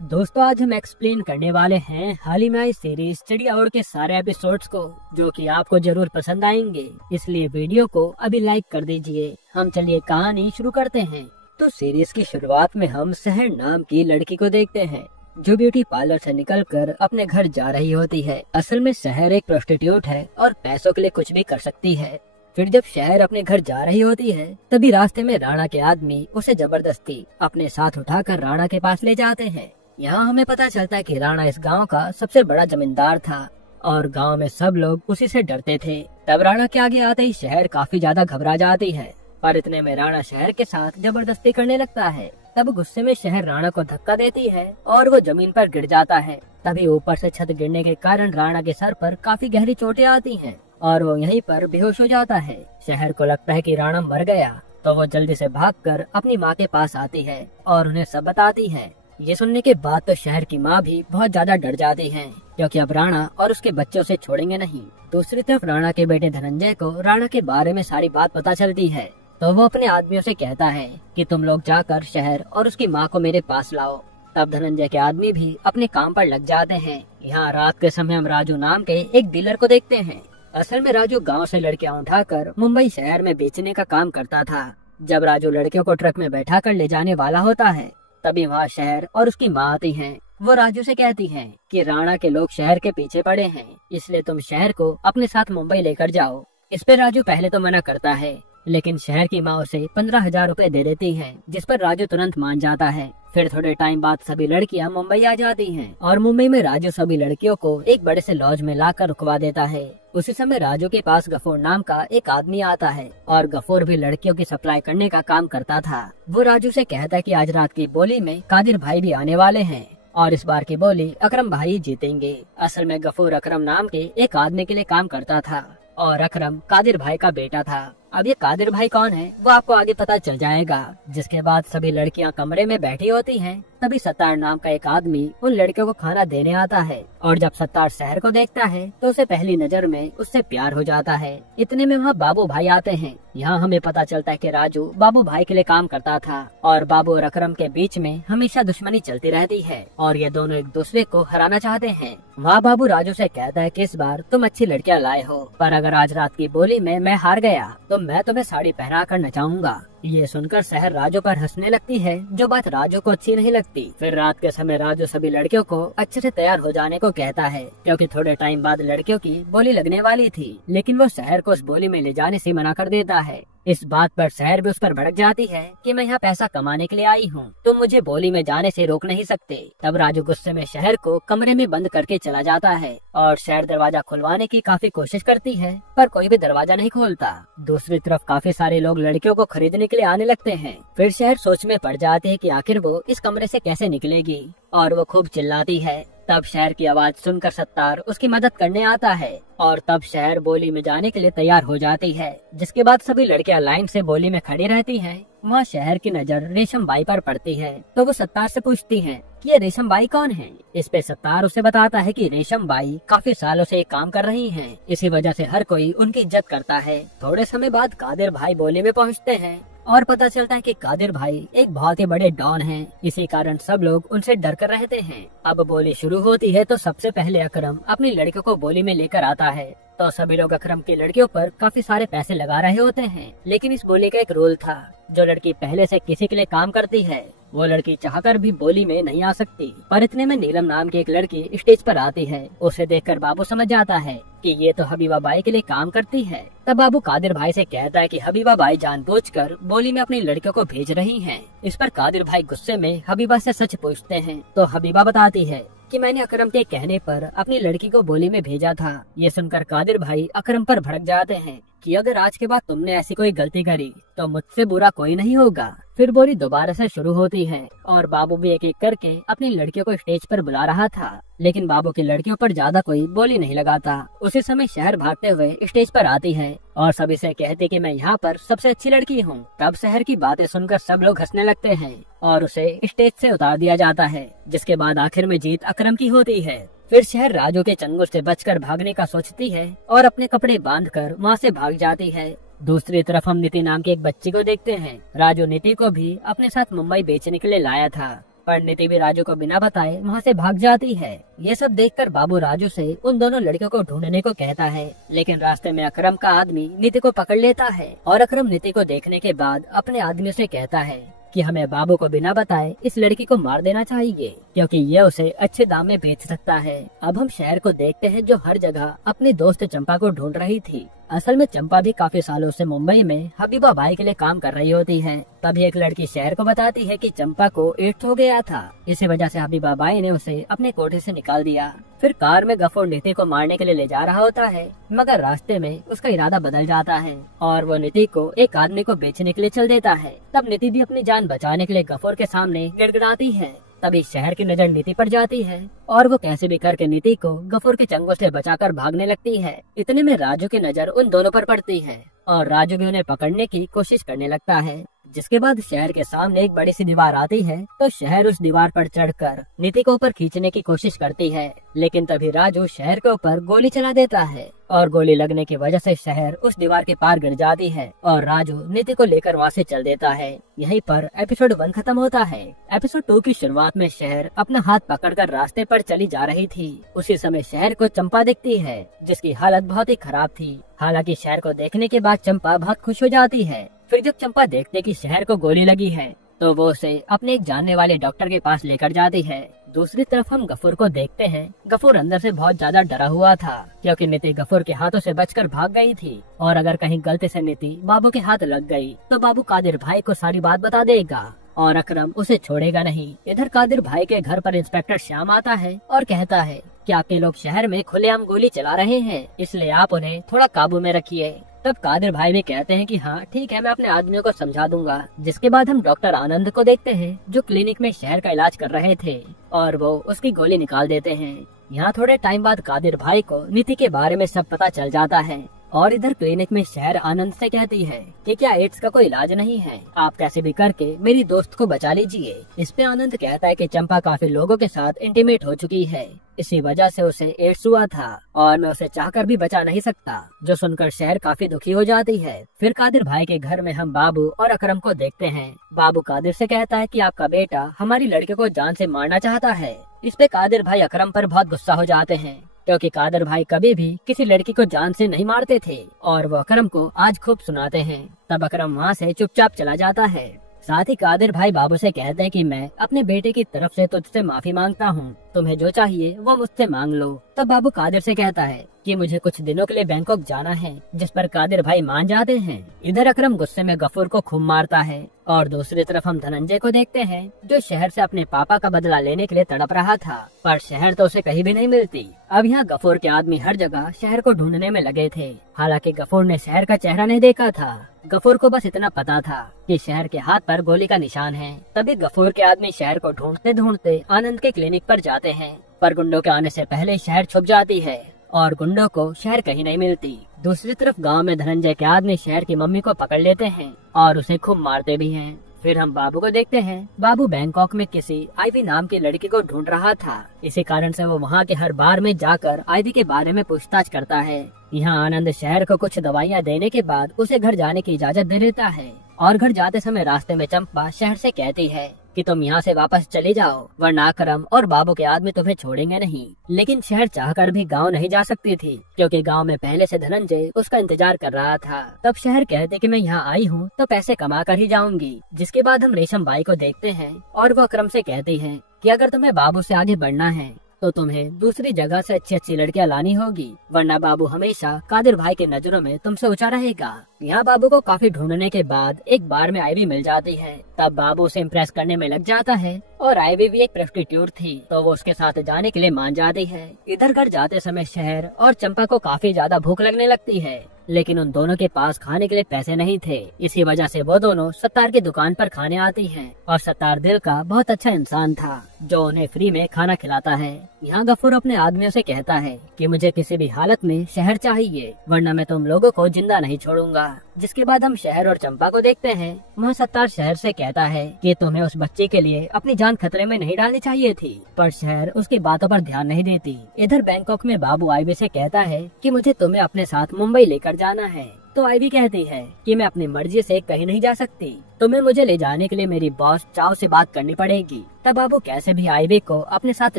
दोस्तों आज हम एक्सप्लेन करने वाले हैं हाल ही में आई सीरीज चिड़िया उड़ के सारे एपिसोड्स को, जो कि आपको जरूर पसंद आएंगे। इसलिए वीडियो को अभी लाइक कर दीजिए। हम चलिए कहानी शुरू करते हैं। तो सीरीज की शुरुआत में हम शहर नाम की लड़की को देखते हैं, जो ब्यूटी पार्लर से निकलकर अपने घर जा रही होती है। असल में शहर एक प्रोस्टिट्यूट है और पैसों के लिए कुछ भी कर सकती है। फिर जब शहर अपने घर जा रही होती है, तभी रास्ते में राणा के आदमी उसे जबरदस्ती अपने साथ उठाकर राणा के पास ले जाते हैं। यहाँ हमें पता चलता है कि राणा इस गांव का सबसे बड़ा जमींदार था और गांव में सब लोग उसी से डरते थे। तब राणा के आगे आते ही शहर काफी ज्यादा घबरा जाती है, पर इतने में राणा शहर के साथ जबरदस्ती करने लगता है। तब गुस्से में शहर राणा को धक्का देती है और वो जमीन पर गिर जाता है। तभी ऊपर से छत गिरने के कारण राणा के सर पर काफी गहरी चोटें आती हैं और वो यहीं पर बेहोश हो जाता है। शहर को लगता है कि राणा मर गया, तो वो जल्दी से भागकर अपनी माँ के पास आती है और उन्हें सब बताती है। ये सुनने के बाद तो शहर की माँ भी बहुत ज्यादा डर जाती है, क्योंकि अब राणा और उसके बच्चे उसे छोड़ेंगे नहीं। दूसरी तरफ राणा के बेटे धनंजय को राणा के बारे में सारी बात पता चलती है, तो वो अपने आदमियों से कहता है कि तुम लोग जाकर शहर और उसकी माँ को मेरे पास लाओ। तब धनंजय के आदमी भी अपने काम पर लग जाते हैं। यहाँ रात के समय हम राजू नाम के एक डीलर को देखते हैं। असल में राजू गांव से लड़कियां उठाकर मुंबई शहर में बेचने का काम करता था। जब राजू लड़कियों को ट्रक में बैठा कर ले जाने वाला होता है, तभी वहाँ शहर और उसकी माँ आती हैं। वो राजू से कहती हैं कि राणा के लोग शहर के पीछे पड़े हैं, इसलिए तुम शहर को अपने साथ मुंबई लेकर जाओ। इस पे राजू पहले तो मना करता है, लेकिन शहर की माँ उसे 15,000 रुपए दे देती है, जिस पर राजू तुरंत मान जाता है। फिर थोड़े टाइम बाद सभी लड़कियां मुंबई आ जाती हैं और मुंबई में राजू सभी लड़कियों को एक बड़े से लॉज में लाकर रुकवा देता है। उसी समय राजू के पास गफूर नाम का एक आदमी आता है और गफूर भी लड़कियों की सप्लाई करने का काम करता था। वो राजू से कहता है कि आज रात की बोली में कादिर भाई भी आने वाले हैं और इस बार की बोली अकरम भाई जीतेंगे। असल में गफूर अकरम नाम के एक आदमी के लिए काम करता था और अकरम कादिर भाई का बेटा था। अब ये कादिर भाई कौन है वो आपको आगे पता चल जाएगा। जिसके बाद सभी लड़कियां कमरे में बैठी होती हैं, तभी सत्तार नाम का एक आदमी उन लड़कियों को खाना देने आता है और जब सत्तार शहर को देखता है तो उसे पहली नजर में उससे प्यार हो जाता है। इतने में वहाँ बाबू भाई आते हैं। यहाँ हमें पता चलता है कि राजू बाबू भाई के लिए काम करता था और बाबू और अकरम के बीच में हमेशा दुश्मनी चलती रहती है और ये दोनों एक दूसरे को हराना चाहते हैं। वहाँ बाबू राजू से कहता है कि इस बार तुम अच्छी लड़कियाँ लाए हो, पर अगर आज रात की बोली में मैं हार गया तो मैं तुम्हें साड़ी पहना कर नचाऊंगा। ये सुनकर शहर राजू पर हंसने लगती है, जो बात राजू को अच्छी नहीं लगती। फिर रात के समय राजू सभी लड़कियों को अच्छे से तैयार हो जाने को कहता है, क्योंकि थोड़े टाइम बाद लड़कियों की बोली लगने वाली थी, लेकिन वो शहर को उस बोली में ले जाने से मना कर देता है। इस बात पर शहर भी उस पर भड़क जाती है कि मैं यहाँ पैसा कमाने के लिए आई हूँ, तुम मुझे बोली में जाने से रोक नहीं सकते। तब राजू गुस्से में शहर को कमरे में बंद करके चला जाता है और शहर दरवाजा खुलवाने की काफी कोशिश करती है, पर कोई भी दरवाजा नहीं खोलता। दूसरी तरफ काफी सारे लोग लड़कियों को खरीदने के लिए आने लगते हैं। फिर शहर सोच में पड़ जाते है कि आखिर वो इस कमरे से कैसे निकलेगी और वो खूब चिल्लाती है। तब शहर की आवाज सुनकर सत्तार उसकी मदद करने आता है और तब शहर बोली में जाने के लिए तैयार हो जाती है। जिसके बाद सभी लड़कियां लाइन से बोली में खड़ी रहती हैं। वहाँ शहर की नजर रेशम बाई पर पड़ती है, तो वो सत्तार से पूछती है कि ये रेशम बाई कौन है। इस पे सत्तार उसे बताता है कि रेशम बाई काफी सालों से एक काम कर रही हैं, इसी वजह से हर कोई उनकी इज्जत करता है। थोड़े समय बाद कादिर भाई बोली में पहुँचते हैं और पता चलता है कि कादिर भाई एक बहुत ही बड़े डॉन हैं। इसी कारण सब लोग उनसे डर कर रहते हैं। अब बोली शुरू होती है तो सबसे पहले अकरम अपनी लड़कियों को बोली में लेकर आता है, तो सभी लोग अकरम की लड़कियों पर काफी सारे पैसे लगा रहे होते हैं। लेकिन इस बोली का एक रूल था, जो लड़की पहले से किसी के लिए काम करती है वो लड़की चाहकर भी बोली में नहीं आ सकती। पर इतने में नीलम नाम की एक लड़की स्टेज पर आती है। उसे देखकर बाबू समझ जाता है कि ये तो हबीबा बाई के लिए काम करती है। तब बाबू कादिर भाई से कहता है कि हबीबा बाई जानबूझकर बोली में अपनी लड़कियों को भेज रही हैं। इस पर कादिर भाई गुस्से में हबीबा से सच पूछते हैं, तो हबीबा बताती है कि मैंने अकरम के कहने पर अपनी लड़की को बोली में भेजा था। ये सुनकर कादिर भाई अकरम पर भड़क जाते हैं कि अगर आज के बाद तुमने ऐसी कोई गलती करी तो मुझसे बुरा कोई नहीं होगा। फिर बोली दोबारा से शुरू होती है और बाबू भी एक एक करके अपनी लड़कियों को स्टेज पर बुला रहा था, लेकिन बाबू की लड़कियों पर ज्यादा कोई बोली नहीं लगाता। उसी समय शहर भागते हुए स्टेज पर आती है और सभी से कहती कि मैं यहाँ पर सबसे अच्छी लड़की हूँ। तब शहर की बातें सुनकर सब लोग हंसने लगते हैं और उसे स्टेज से उतार दिया जाता है, जिसके बाद आखिर में जीत अकरम की होती है। फिर शहर राजू के चंगुल से बचकर भागने का सोचती है और अपने कपड़े बांधकर वहाँ से भाग जाती है। दूसरी तरफ हम नीति नाम के एक बच्ची को देखते हैं। राजू नीति को भी अपने साथ मुंबई बेचने के लिए लाया था, पर नीति भी राजू को बिना बताए वहाँ से भाग जाती है। ये सब देखकर बाबू राजू से उन दोनों लड़कियों को ढूंढने को कहता है, लेकिन रास्ते में अकरम का आदमी नीति को पकड़ लेता है और अकरम नीति को देखने के बाद अपने आदमी से कहता है कि हमें बाबू को बिना बताए इस लड़की को मार देना चाहिए, क्योंकि ये उसे अच्छे दाम में बेच सकता है। अब हम शहर को देखते हैं जो हर जगह अपनी दोस्त चंपा को ढूंढ रही थी। असल में चंपा भी काफी सालों से मुंबई में हबीबा बाई के लिए काम कर रही होती है। तभी एक लड़की शहर को बताती है कि चंपा को एड्स हो गया था, इसी वजह से हबीबा बाई ने उसे अपने कोठे से निकाल दिया। फिर कार में गफूर नीति को मारने के लिए ले जा रहा होता है, मगर रास्ते में उसका इरादा बदल जाता है और वो नीति को एक आदमी को बेचने के लिए चल देता है। तब नीति भी अपनी जान बचाने के लिए गफूर के सामने गिड़गिड़ाती है। तभी शहर की नजर नीति पर जाती है और वो कैसे भी करके नीति को गफूर के चंगुल से बचाकर भागने लगती है। इतने में राजू की नजर उन दोनों पर पड़ती है और राजू भी उन्हें पकड़ने की कोशिश करने लगता है। जिसके बाद शहर के सामने एक बड़ी सी दीवार आती है, तो शहर उस दीवार पर चढ़कर नीति को ऊपर खींचने की कोशिश करती है, लेकिन तभी राजू शहर के ऊपर गोली चला देता है और गोली लगने की वजह से शहर उस दीवार के पार गिर जाती है और राजू नीति को लेकर वहाँ से चल देता है। यहीं पर एपिसोड 1 खत्म होता है। एपिसोड 2 की शुरुआत में शहर अपना हाथ पकड़कर रास्ते पर चली जा रही थी। उसी समय शहर को चंपा दिखती है, जिसकी हालत बहुत ही खराब थी। हालांकि शहर को देखने के बाद चंपा बहुत खुश हो जाती है। फिर जब चंपा देखते कि शहर को गोली लगी है, तो वो उसे अपने एक जानने वाले डॉक्टर के पास लेकर जाती है। दूसरी तरफ हम गफूर को देखते हैं। गफूर अंदर से बहुत ज्यादा डरा हुआ था, क्योंकि नीति गफूर के हाथों से बचकर भाग गई थी और अगर कहीं गलती से नीति बाबू के हाथ लग गई तो बाबू कादिर भाई को सारी बात बता देगा और अकरम उसे छोड़ेगा नहीं। इधर कादिर भाई के घर पर इंस्पेक्टर श्याम आता है और कहता है कि आपके लोग शहर में खुलेआम गोली चला रहे हैं, इसलिए आप उन्हें थोड़ा काबू में रखिए। तब कादिर भाई भी कहते हैं कि हाँ ठीक है, मैं अपने आदमियों को समझा दूंगा। जिसके बाद हम डॉक्टर आनंद को देखते हैं, जो क्लिनिक में शहर का इलाज कर रहे थे और वो उसकी गोली निकाल देते हैं। यहाँ थोड़े टाइम बाद कादिर भाई को नीति के बारे में सब पता चल जाता है और इधर क्लिनिक में शहर आनंद से कहती है कि क्या एड्स का कोई इलाज नहीं है, आप कैसे भी करके मेरी दोस्त को बचा लीजिए। इस पे आनंद कहता है कि चंपा काफी लोगों के साथ इंटीमेट हो चुकी है, इसी वजह से उसे एड्स हुआ था और मैं उसे चाहकर भी बचा नहीं सकता। जो सुनकर शहर काफी दुखी हो जाती है। फिर कादिर भाई के घर में हम बाबू और अकरम को देखते हैं। बाबू कादिर से कहता है कि आपका बेटा हमारी लड़के को जान से मारना चाहता है। इस पे कादिर भाई अकरम पर बहुत गुस्सा हो जाते हैं, क्योंकि कादिर भाई कभी भी किसी लड़की को जान से नहीं मारते थे और वो अकरम को आज खूब सुनाते हैं। तब अकरम वहाँ से चुपचाप चला जाता है। साथ ही कादिर भाई बाबू से कहते हैं कि मैं अपने बेटे की तरफ से तुझसे माफी मांगता हूँ, तुम्हें जो चाहिए वो मुझसे मांग लो। तब बाबू कादिर से कहता है कि मुझे कुछ दिनों के लिए बैंकॉक जाना है, जिस पर कादिर भाई मान जाते हैं। इधर अकरम गुस्से में गफूर को खूब मारता है और दूसरी तरफ हम धनंजय को देखते हैं, जो शहर से अपने पापा का बदला लेने के लिए तड़प रहा था, पर शहर तो उसे कहीं भी नहीं मिलती। अब यहाँ गफूर के आदमी हर जगह शहर को ढूंढने में लगे थे। हालांकि गफूर ने शहर का चेहरा नहीं देखा था। गफूर को बस इतना पता था कि शहर के हाथ पर गोली का निशान है। तभी गफूर के आदमी शहर को ढूंढते ढूंढते आनंद के क्लिनिक पर जाते हैं, पर गुंडों के आने से पहले शहर छुप जाती है और गुंडों को शहर कहीं नहीं मिलती। दूसरी तरफ गांव में धनंजय के आदमी शहर की मम्मी को पकड़ लेते हैं और उसे खूब मारते भी हैं। फिर हम बाबू को देखते हैं। बाबू बैंकॉक में किसी आईवी नाम की लड़की को ढूंढ रहा था, इसी कारण से वो वहाँ के हर बार में जाकर आईवी के बारे में पूछताछ करता है। यहाँ आनंद शहर को कुछ दवाइयाँ देने के बाद उसे घर जाने की इजाजत दे देता है और घर जाते समय रास्ते में चंपा शहर से कहती है कि तुम यहाँ से वापस चले जाओ, वरना अकरम और बाबू के आदमी तुम्हें छोड़ेंगे नहीं। लेकिन शहर चाहकर भी गांव नहीं जा सकती थी, क्योंकि गांव में पहले से धनंजय उसका इंतजार कर रहा था। तब शहर कहते कि मैं यहाँ आई हूँ तो पैसे कमा कर ही जाऊंगी। जिसके बाद हम रेशम बाई को देखते हैं और वो अकरम से कहती है कि अगर तुम्हें बाबू से आगे बढ़ना है तो तुम्हें दूसरी जगह से अच्छी अच्छी लड़कियां लानी होगी, वरना बाबू हमेशा कादिर भाई की नजरों में तुमसे ऊंचा रहेगा। यहाँ बाबू को काफी ढूंढने के बाद एक बार में आईवी मिल जाती है। तब बाबू उसे इम्प्रेस करने में लग जाता है और आईवी भी एक प्रोस्टिट्यूट थी, तो वो उसके साथ जाने के लिए मान जाती है। इधर घर जाते समय शहर और चंपा को काफी ज्यादा भूख लगने लगती है, लेकिन उन दोनों के पास खाने के लिए पैसे नहीं थे। इसी वजह से वो दोनों सत्तार की दुकान पर खाने आती हैं और सत्तार दिल का बहुत अच्छा इंसान था, जो उन्हें फ्री में खाना खिलाता है। यहाँ गफूर अपने आदमियों से कहता है कि मुझे किसी भी हालत में शहर चाहिए, वरना मैं तुम लोगों को जिंदा नहीं छोड़ूंगा। जिसके बाद हम शहर और चंपा को देखते हैं। वहाँ सत्तार शहर से कहता है कि तुम्हें उस बच्चे के लिए अपनी जान खतरे में नहीं डालनी चाहिए थी, पर शहर उसकी बातों पर ध्यान नहीं देती। इधर बैंकॉक में बाबू आईवी से कहता है कि मुझे तुम्हें अपने साथ मुंबई लेकर जाना है, तो आइवी कहती है कि मैं अपनी मर्जी से कहीं नहीं जा सकती, तुम्हें मुझे ले जाने के लिए मेरी बॉस चाव से बात करनी पड़ेगी। तब बाबू कैसे भी आइवी को अपने साथ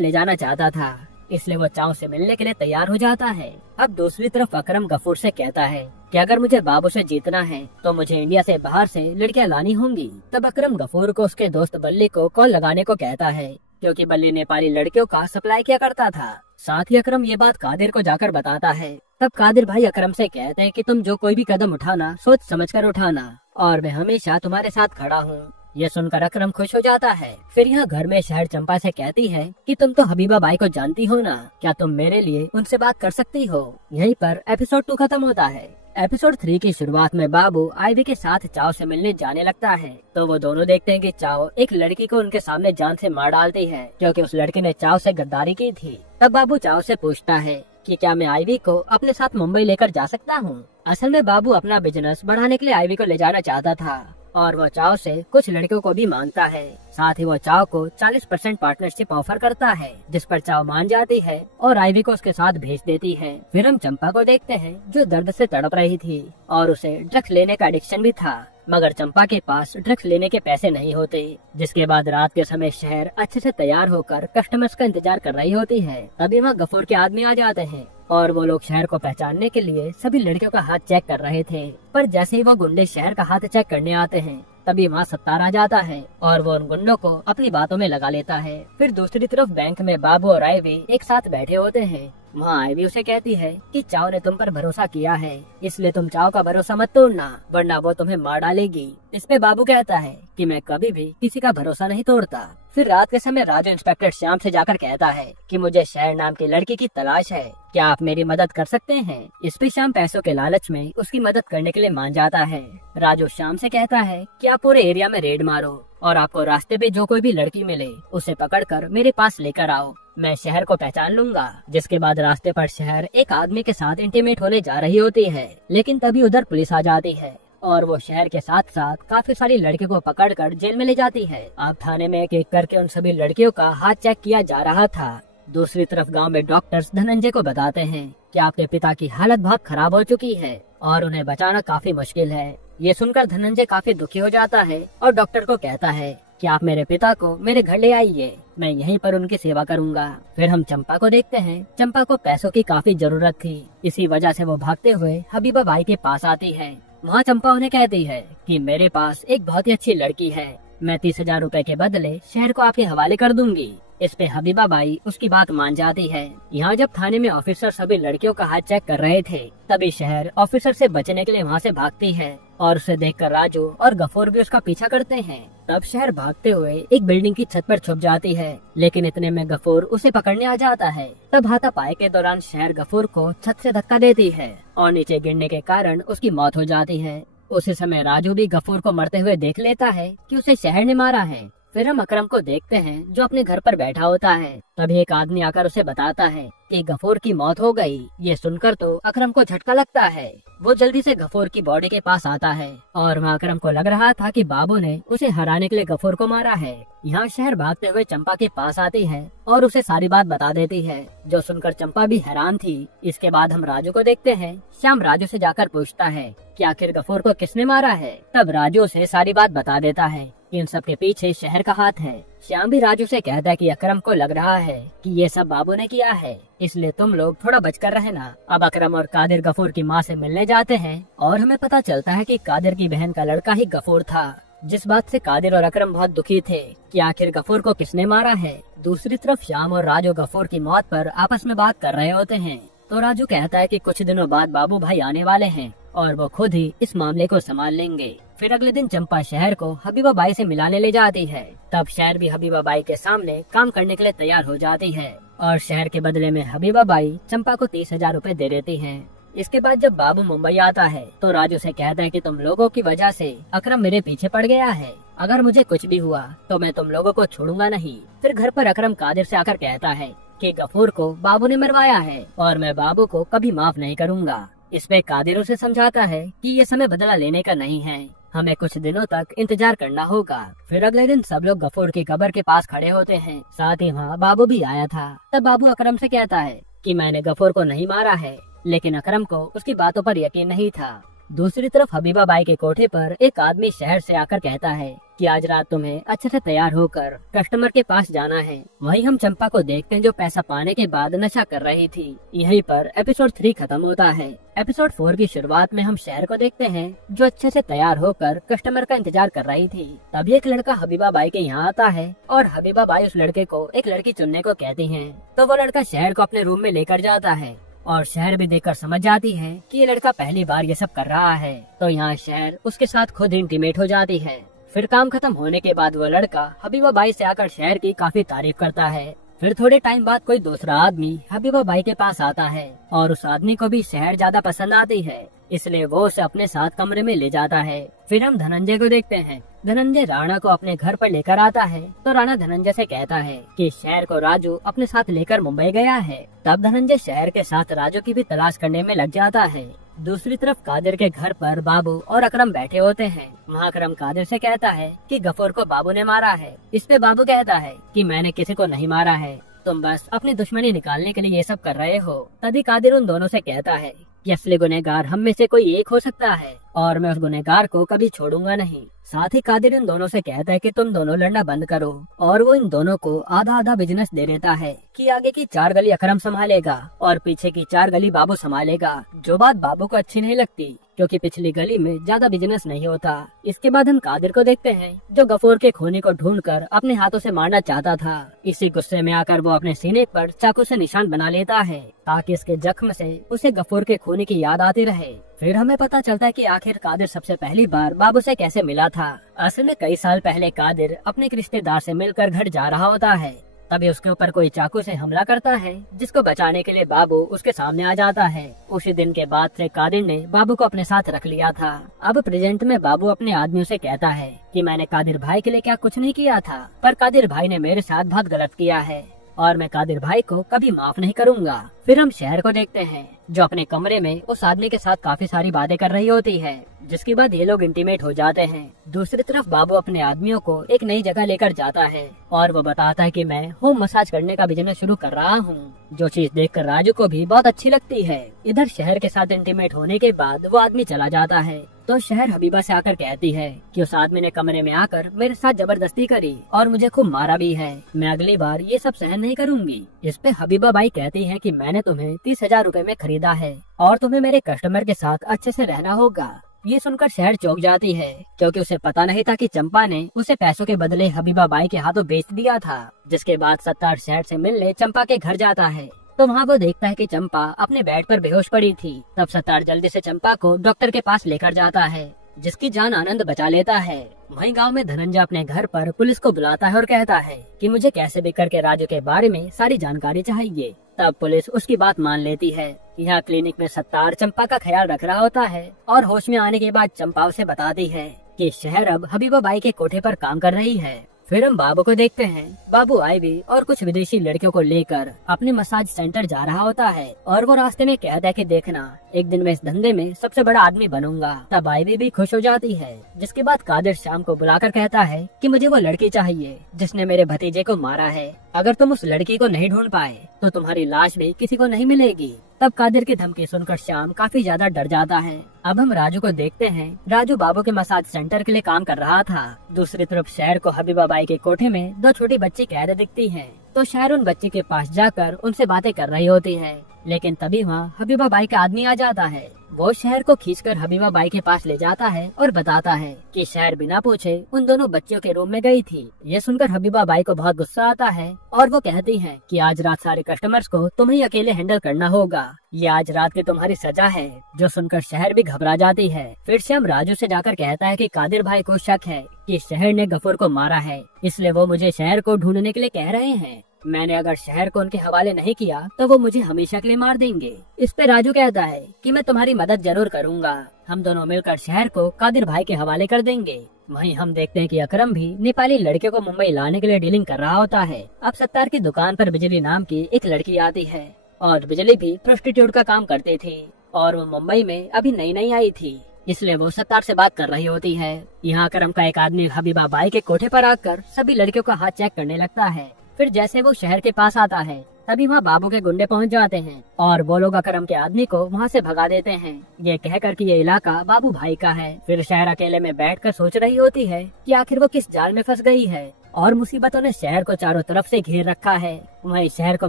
ले जाना चाहता था, इसलिए वो चाव से मिलने के लिए तैयार हो जाता है। अब दूसरी तरफ अकरम गफूर से कहता है कि अगर मुझे बाबू से जीतना है तो मुझे इंडिया से बाहर से लड़कियां लानी होंगी। तब अकरम गफूर को उसके दोस्त बल्ली को कॉल लगाने को कहता है, क्योंकि बल्ली नेपाली लड़कियों का सप्लाई किया करता था। साथ ही अकरम ये बात कादिर को जाकर बताता है। तब कादिर भाई अकरम से कहते हैं कि तुम जो कोई भी कदम उठाना सोच समझकर उठाना, और मैं हमेशा तुम्हारे साथ खड़ा हूँ। ये सुनकर अकरम खुश हो जाता है। फिर यहाँ घर में शहर चंपा से कहती है कि तुम तो हबीबा बाई को जानती हो ना, क्या तुम मेरे लिए उनसे बात कर सकती हो। यहीं पर एपिसोड 2 खत्म होता है। एपिसोड 3 की शुरुआत में बाबू आइवी के साथ चाव से मिलने जाने लगता है, तो वो दोनों देखते हैं कि चाव एक लड़की को उनके सामने जान से मार डालती है, क्योंकि उस लड़की ने चाव से गद्दारी की थी। तब बाबू चाव से पूछता है कि क्या मैं आइवी को अपने साथ मुंबई लेकर जा सकता हूँ। असल में बाबू अपना बिजनेस बढ़ाने के लिए आइवी को ले जाना चाहता था, और वो चाव से कुछ लड़कियों को भी मांगता है। साथ ही वो चाव को 40% पार्टनरशिप ऑफर करता है, जिस पर चाव मान जाती है और आइवी को उसके साथ भेज देती है। फिर हम चंपा को देखते हैं, जो दर्द से तड़प रही थी और उसे ड्रग्स लेने का एडिक्शन भी था, मगर चंपा के पास ड्रग्स लेने के पैसे नहीं होते। जिसके बाद रात के समय शहर अच्छे से तैयार होकर कस्टमर्स का इंतजार कर रही होती है। तभी वहाँ गफूर के आदमी आ जाते हैं, और वो लोग शहर को पहचानने के लिए सभी लड़कियों का हाथ चेक कर रहे थे। पर जैसे ही वो गुंडे शहर का हाथ चेक करने आते हैं, तभी वहाँ सत्तार आ जाता है और वो उन गुंडों को अपनी बातों में लगा लेता है। फिर दूसरी तरफ बैंक में बाबू और आइवी एक साथ बैठे होते हैं। वहाँ आइवी उसे कहती है कि चाव ने तुम पर भरोसा किया है, इसलिए तुम चाव का भरोसा मत तोड़ना, वरना वो तुम्हें मार डालेगी। इस पे बाबू कहता है कि मैं कभी भी किसी का भरोसा नहीं तोड़ता। फिर रात के समय राजू इंस्पेक्टर श्याम से जाकर कहता है कि मुझे शहर नाम की लड़की की तलाश है, क्या आप मेरी मदद कर सकते हैं। इस पे श्याम पैसों के लालच में उसकी मदद करने के लिए मान जाता है। राजू श्याम से कहता है कि आप पूरे एरिया में रेड मारो और आपको रास्ते पे जो कोई भी लड़की मिले उसे पकड़कर मेरे पास लेकर आओ, मैं शहर को पहचान लूंगा। जिसके बाद रास्ते पर शहर एक आदमी के साथ इंटीमेट होने जा रही होती है, लेकिन तभी उधर पुलिस आ जाती है और वो शहर के साथ साथ काफी सारी लड़कियों को पकड़कर जेल में ले जाती है। अब थाने में एक एक करके उन सभी लड़कियों का हाथ चेक किया जा रहा था। दूसरी तरफ गांव में डॉक्टर्स धनंजय को बताते हैं कि आपके पिता की हालत बहुत खराब हो चुकी है और उन्हें बचाना काफी मुश्किल है। ये सुनकर धनंजय काफी दुखी हो जाता है और डॉक्टर को कहता है कि आप मेरे पिता को मेरे घर ले आइए, मैं यहीं पर उनकी सेवा करूंगा। फिर हम चंपा को देखते हैं। चंपा को पैसों की काफी जरूरत थी, इसी वजह से वो भागते हुए हबीबा बाई के पास आती है। वहाँ चंपा उन्हें कहती है कि मेरे पास एक बहुत ही अच्छी लड़की है, मैं 30,000 रूपए के बदले शहर को आपके हवाले कर दूंगी। इस पे हबीबा बाई उसकी बात मान जाती है। यहाँ जब थाने में ऑफिसर सभी लड़कियों का हाथ चेक कर रहे थे, तभी शहर ऑफिसर से बचने के लिए वहाँ से भागती है और उसे देखकर राजू और गफूर भी उसका पीछा करते हैं। तब शहर भागते हुए एक बिल्डिंग की छत पर छुप जाती है, लेकिन इतने में गफूर उसे पकड़ने आ जाता है। तब हाथापाई के दौरान शहर गफूर को छत से धक्का देती है और नीचे गिरने के कारण उसकी मौत हो जाती है। उसी समय राजू भी गफूर को मरते हुए देख लेता है कि उसे शहर ने मारा है। फिर हम अकरम को देखते हैं, जो अपने घर पर बैठा होता है। तभी एक आदमी आकर उसे बताता है कि गफूर की मौत हो गई। ये सुनकर तो अकरम को झटका लगता है। वो जल्दी से गफूर की बॉडी के पास आता है और वहाँ अकरम को लग रहा था कि बाबू ने उसे हराने के लिए गफूर को मारा है। यहाँ शहर भागते हुए चंपा के पास आती है और उसे सारी बात बता देती है, जो सुनकर चंपा भी हैरान थी। इसके बाद हम राजू को देखते हैं। श्याम राजू से जाकर पूछता है कि आखिर गफूर को किसने मारा है। तब राजू उसे सारी बात बता देता है। इन सब के पीछे शहर का हाथ है। श्याम भी राजू से कहता है कि अकरम को लग रहा है कि ये सब बाबू ने किया है, इसलिए तुम लोग थोड़ा बचकर रहना। अब अकरम और कादिर गफूर की माँ से मिलने जाते हैं और हमें पता चलता है कि कादिर की बहन का लड़का ही गफूर था, जिस बात से कादिर और अकरम बहुत दुखी थे कि आखिर गफूर को किसने मारा है। दूसरी तरफ श्याम और राजू गफूर की मौत पर आपस में बात कर रहे होते हैं, तो राजू कहता है कि कुछ दिनों बाद बाबू भाई आने वाले हैं और वो खुद ही इस मामले को संभाल लेंगे। फिर अगले दिन चंपा शहर को हबीबा बाई से मिलाने ले जाती है। तब शहर भी हबीबा बाई के सामने काम करने के लिए तैयार हो जाती है और शहर के बदले में हबीबा बाई चंपा को 30,000 रूपए दे देती है। इसके बाद जब बाबू मुंबई आता है तो राजू से कहता है कि तुम लोगों की वजह से अकरम मेरे पीछे पड़ गया है, अगर मुझे कुछ भी हुआ तो मैं तुम लोगों को छोड़ूंगा नहीं। फिर घर पर अकरम कादिर से आकर कहता है कि गफूर को बाबू ने मरवाया है और मैं बाबू को कभी माफ नहीं करूंगा। इसमें कादिर उसे समझाता है कि ये समय बदला लेने का नहीं है, हमें कुछ दिनों तक इंतजार करना होगा। फिर अगले दिन सब लोग गफूर की कब्र के पास खड़े होते हैं, साथ ही वहाँ बाबू भी आया था। तब बाबू अकरम से कहता है कि मैंने गफूर को नहीं मारा है, लेकिन अकरम को उसकी बातों पर यकीन नहीं था। दूसरी तरफ हबीबा बाई के कोठे पर एक आदमी शहर से आकर कहता है कि आज रात तुम्हें अच्छे से तैयार होकर कस्टमर के पास जाना है। वहीं हम चंपा को देखते हैं जो पैसा पाने के बाद नशा कर रही थी। यहीं पर एपिसोड 3 खत्म होता है। एपिसोड 4 की शुरुआत में हम शहर को देखते हैं जो अच्छे से तैयार होकर कस्टमर का इंतजार कर रही थी। तभी एक लड़का हबीबा बाई के यहाँ आता है और हबीबा बाई उस लड़के को एक लड़की चुनने को कहती है। तो वो लड़का शहर को अपने रूम में लेकर जाता है और शहर भी देखकर समझ जाती है कि ये लड़का पहली बार ये सब कर रहा है। तो यहाँ शहर उसके साथ खुद इंटीमेट हो जाती है। फिर काम खत्म होने के बाद वो लड़का हबीबा बाई से आकर शहर की काफी तारीफ करता है। फिर थोड़े टाइम बाद कोई दूसरा आदमी हबीबा बाई के पास आता है और उस आदमी को भी शहर ज्यादा पसंद आती है, इसलिए वो उसे अपने साथ कमरे में ले जाता है। फिर हम धनंजय को देखते हैं। धनंजय राणा को अपने घर पर लेकर आता है। तो राणा धनंजय से कहता है कि शहर को राजू अपने साथ लेकर मुंबई गया है। तब धनंजय शहर के साथ राजू की भी तलाश करने में लग जाता है। दूसरी तरफ कादिर के घर पर बाबू और अकरम बैठे होते हैं। वहाँ अकरम कादिर से कहता है कि गफूर को बाबू ने मारा है। इस पे बाबू कहता है कि मैंने किसी को नहीं मारा है, तुम बस अपनी दुश्मनी निकालने के लिए ये सब कर रहे हो। तभी कादिर उन दोनों से कहता है कि असली गुनहगार हम में से कोई एक हो सकता है और मैं उस गुनहगार को कभी छोड़ूंगा नहीं। साथ ही कादिर इन दोनों से कहता है कि तुम दोनों लड़ना बंद करो और वो इन दोनों को आधा आधा बिजनेस दे देता है कि आगे की 4 गली अकरम संभालेगा और पीछे की 4 गली बाबू संभालेगा। जो बात बाबू को अच्छी नहीं लगती क्योंकि पिछली गली में ज्यादा बिजनेस नहीं होता। इसके बाद हम कादिर को देखते हैं जो गफूर के खूनी को ढूंढकर अपने हाथों से मारना चाहता था। इसी गुस्से में आकर वो अपने सीने पर चाकू से निशान बना लेता है ताकि इसके जख्म से उसे गफूर के खूनी की याद आती रहे। फिर हमें पता चलता है कि आखिर कादिर सबसे पहली बार बाबू से कैसे मिला था। असल में कई साल पहले कादिर अपने एक रिश्तेदार से मिलकर घर जा रहा होता है। तभी उसके ऊपर कोई चाकू से हमला करता है जिसको बचाने के लिए बाबू उसके सामने आ जाता है। उसी दिन के बाद से कादिर ने बाबू को अपने साथ रख लिया था। अब प्रेजेंट में बाबू अपने आदमियों से कहता है कि मैंने कादिर भाई के लिए क्या कुछ नहीं किया था, पर कादिर भाई ने मेरे साथ बहुत गलत किया है और मैं कादिर भाई को कभी माफ नहीं करूंगा। फिर हम शहर को देखते हैं जो अपने कमरे में उस आदमी के साथ काफी सारी बातें कर रही होती है, जिसके बाद ये लोग इंटीमेट हो जाते हैं। दूसरी तरफ बाबू अपने आदमियों को एक नई जगह लेकर जाता है और वो बताता है कि मैं होम मसाज करने का बिजनेस शुरू कर रहा हूँ, जो चीज देखकर राजू को भी बहुत अच्छी लगती है। इधर शहर के साथ इंटीमेट होने के बाद वो आदमी चला जाता है। तो शहर हबीबा से आकर कहती है कि उस आदमी ने कमरे में आकर मेरे साथ जबरदस्ती करी और मुझे खूब मारा भी है, मैं अगली बार ये सब सहन नहीं करूंगी। इस पे हबीबा बाई कहती है कि मैंने तुम्हें 30,000 रुपए में खरीदा है और तुम्हें मेरे कस्टमर के साथ अच्छे से रहना होगा। ये सुनकर शहर चौंक जाती है क्योंकि उसे पता नहीं था कि चंपा ने उसे पैसों के बदले हबीबा बाई के हाथों बेच दिया था। जिसके बाद सत्तार शहर से मिलने चंपा के घर जाता है। तो वहाँ वो देखता है कि चंपा अपने बेड पर बेहोश पड़ी थी। तब सत्तार जल्दी से चंपा को डॉक्टर के पास लेकर जाता है, जिसकी जान आनंद बचा लेता है। वहीं गांव में धनंजय अपने घर पर पुलिस को बुलाता है और कहता है कि मुझे कैसे भी करके राजू के बारे में सारी जानकारी चाहिए। तब पुलिस उसकी बात मान लेती है। यहाँ क्लिनिक में सत्तार चंपा का ख्याल रख रहा होता है और होश में आने के बाद चंपा उसे बताती है कि शहर अब हबीबा बाई के कोठे पर काम कर रही है। फिर हम बाबू को देखते हैं। बाबू आईवी और कुछ विदेशी लड़कियों को लेकर अपने मसाज सेंटर जा रहा होता है और वो रास्ते में कहता है कि देखना एक दिन मैं इस धंधे में सबसे बड़ा आदमी बनूंगा। तब आईवी भी खुश हो जाती है। जिसके बाद कादिर शाम को बुलाकर कहता है कि मुझे वो लड़की चाहिए जिसने मेरे भतीजे को मारा है। अगर तुम उस लड़की को नहीं ढूंढ पाए तो तुम्हारी लाश भी किसी को नहीं मिलेगी। तब कादिर की धमकी सुनकर श्याम काफी ज्यादा डर जाता है। अब हम राजू को देखते हैं। राजू बाबू के मसाज सेंटर के लिए काम कर रहा था। दूसरी तरफ शहर को हबीबा बाई के कोठे में 2 छोटी बच्ची कैद दिखती हैं। तो शहर उन बच्ची के पास जाकर उनसे बातें कर रही होती है, लेकिन तभी वहाँ हबीबा बाई का आदमी आ जाता है। वो शहर को खींचकर हबीबा बाई के पास ले जाता है और बताता है कि शहर बिना पूछे उन दोनों बच्चियों के रूम में गई थी। ये सुनकर हबीबा बाई को बहुत गुस्सा आता है और वो कहती है कि आज रात सारे कस्टमर्स को तुम्हें अकेले हैंडल करना होगा, ये आज रात की तुम्हारी सजा है। जो सुनकर शहर भी घबरा जाती है। फिर श्याम राजू से जाकर कहता है कि कादिर भाई को शक है कि शहर ने गफूर को मारा है, इसलिए वो मुझे शहर को ढूंढने के लिए कह रहे हैं। मैंने अगर शहर को उनके हवाले नहीं किया तो वो मुझे हमेशा के लिए मार देंगे। इस पे राजू कहता है कि मैं तुम्हारी मदद जरूर करूंगा, हम दोनों मिलकर शहर को कादिर भाई के हवाले कर देंगे। वहीं हम देखते हैं कि अकरम भी नेपाली लड़के को मुंबई लाने के लिए डीलिंग कर रहा होता है। अब सत्तार की दुकान पर बिजली नाम की एक लड़की आती है और बिजली भी प्रोस्टिट्यूट का काम करती थी और वो मुंबई में अभी नई नई आई थी, इसलिए वो सत्तार से बात कर रही होती है। यहाँ अकरम का एक आदमी हबीबा बाई के कोठे पर आकर सभी लड़कियों का हाथ चेक करने लगता है। फिर जैसे वो शहर के पास आता है तभी वहाँ बाबू के गुंडे पहुँच जाते हैं और वो लोग अकरम के आदमी को वहाँ से भगा देते हैं, ये कहकर कि ये इलाका बाबू भाई का है। फिर शहर अकेले में बैठकर सोच रही होती है कि आखिर वो किस जाल में फंस गई है और मुसीबतों ने शहर को चारों तरफ से घेर रखा है। वहीं शहर को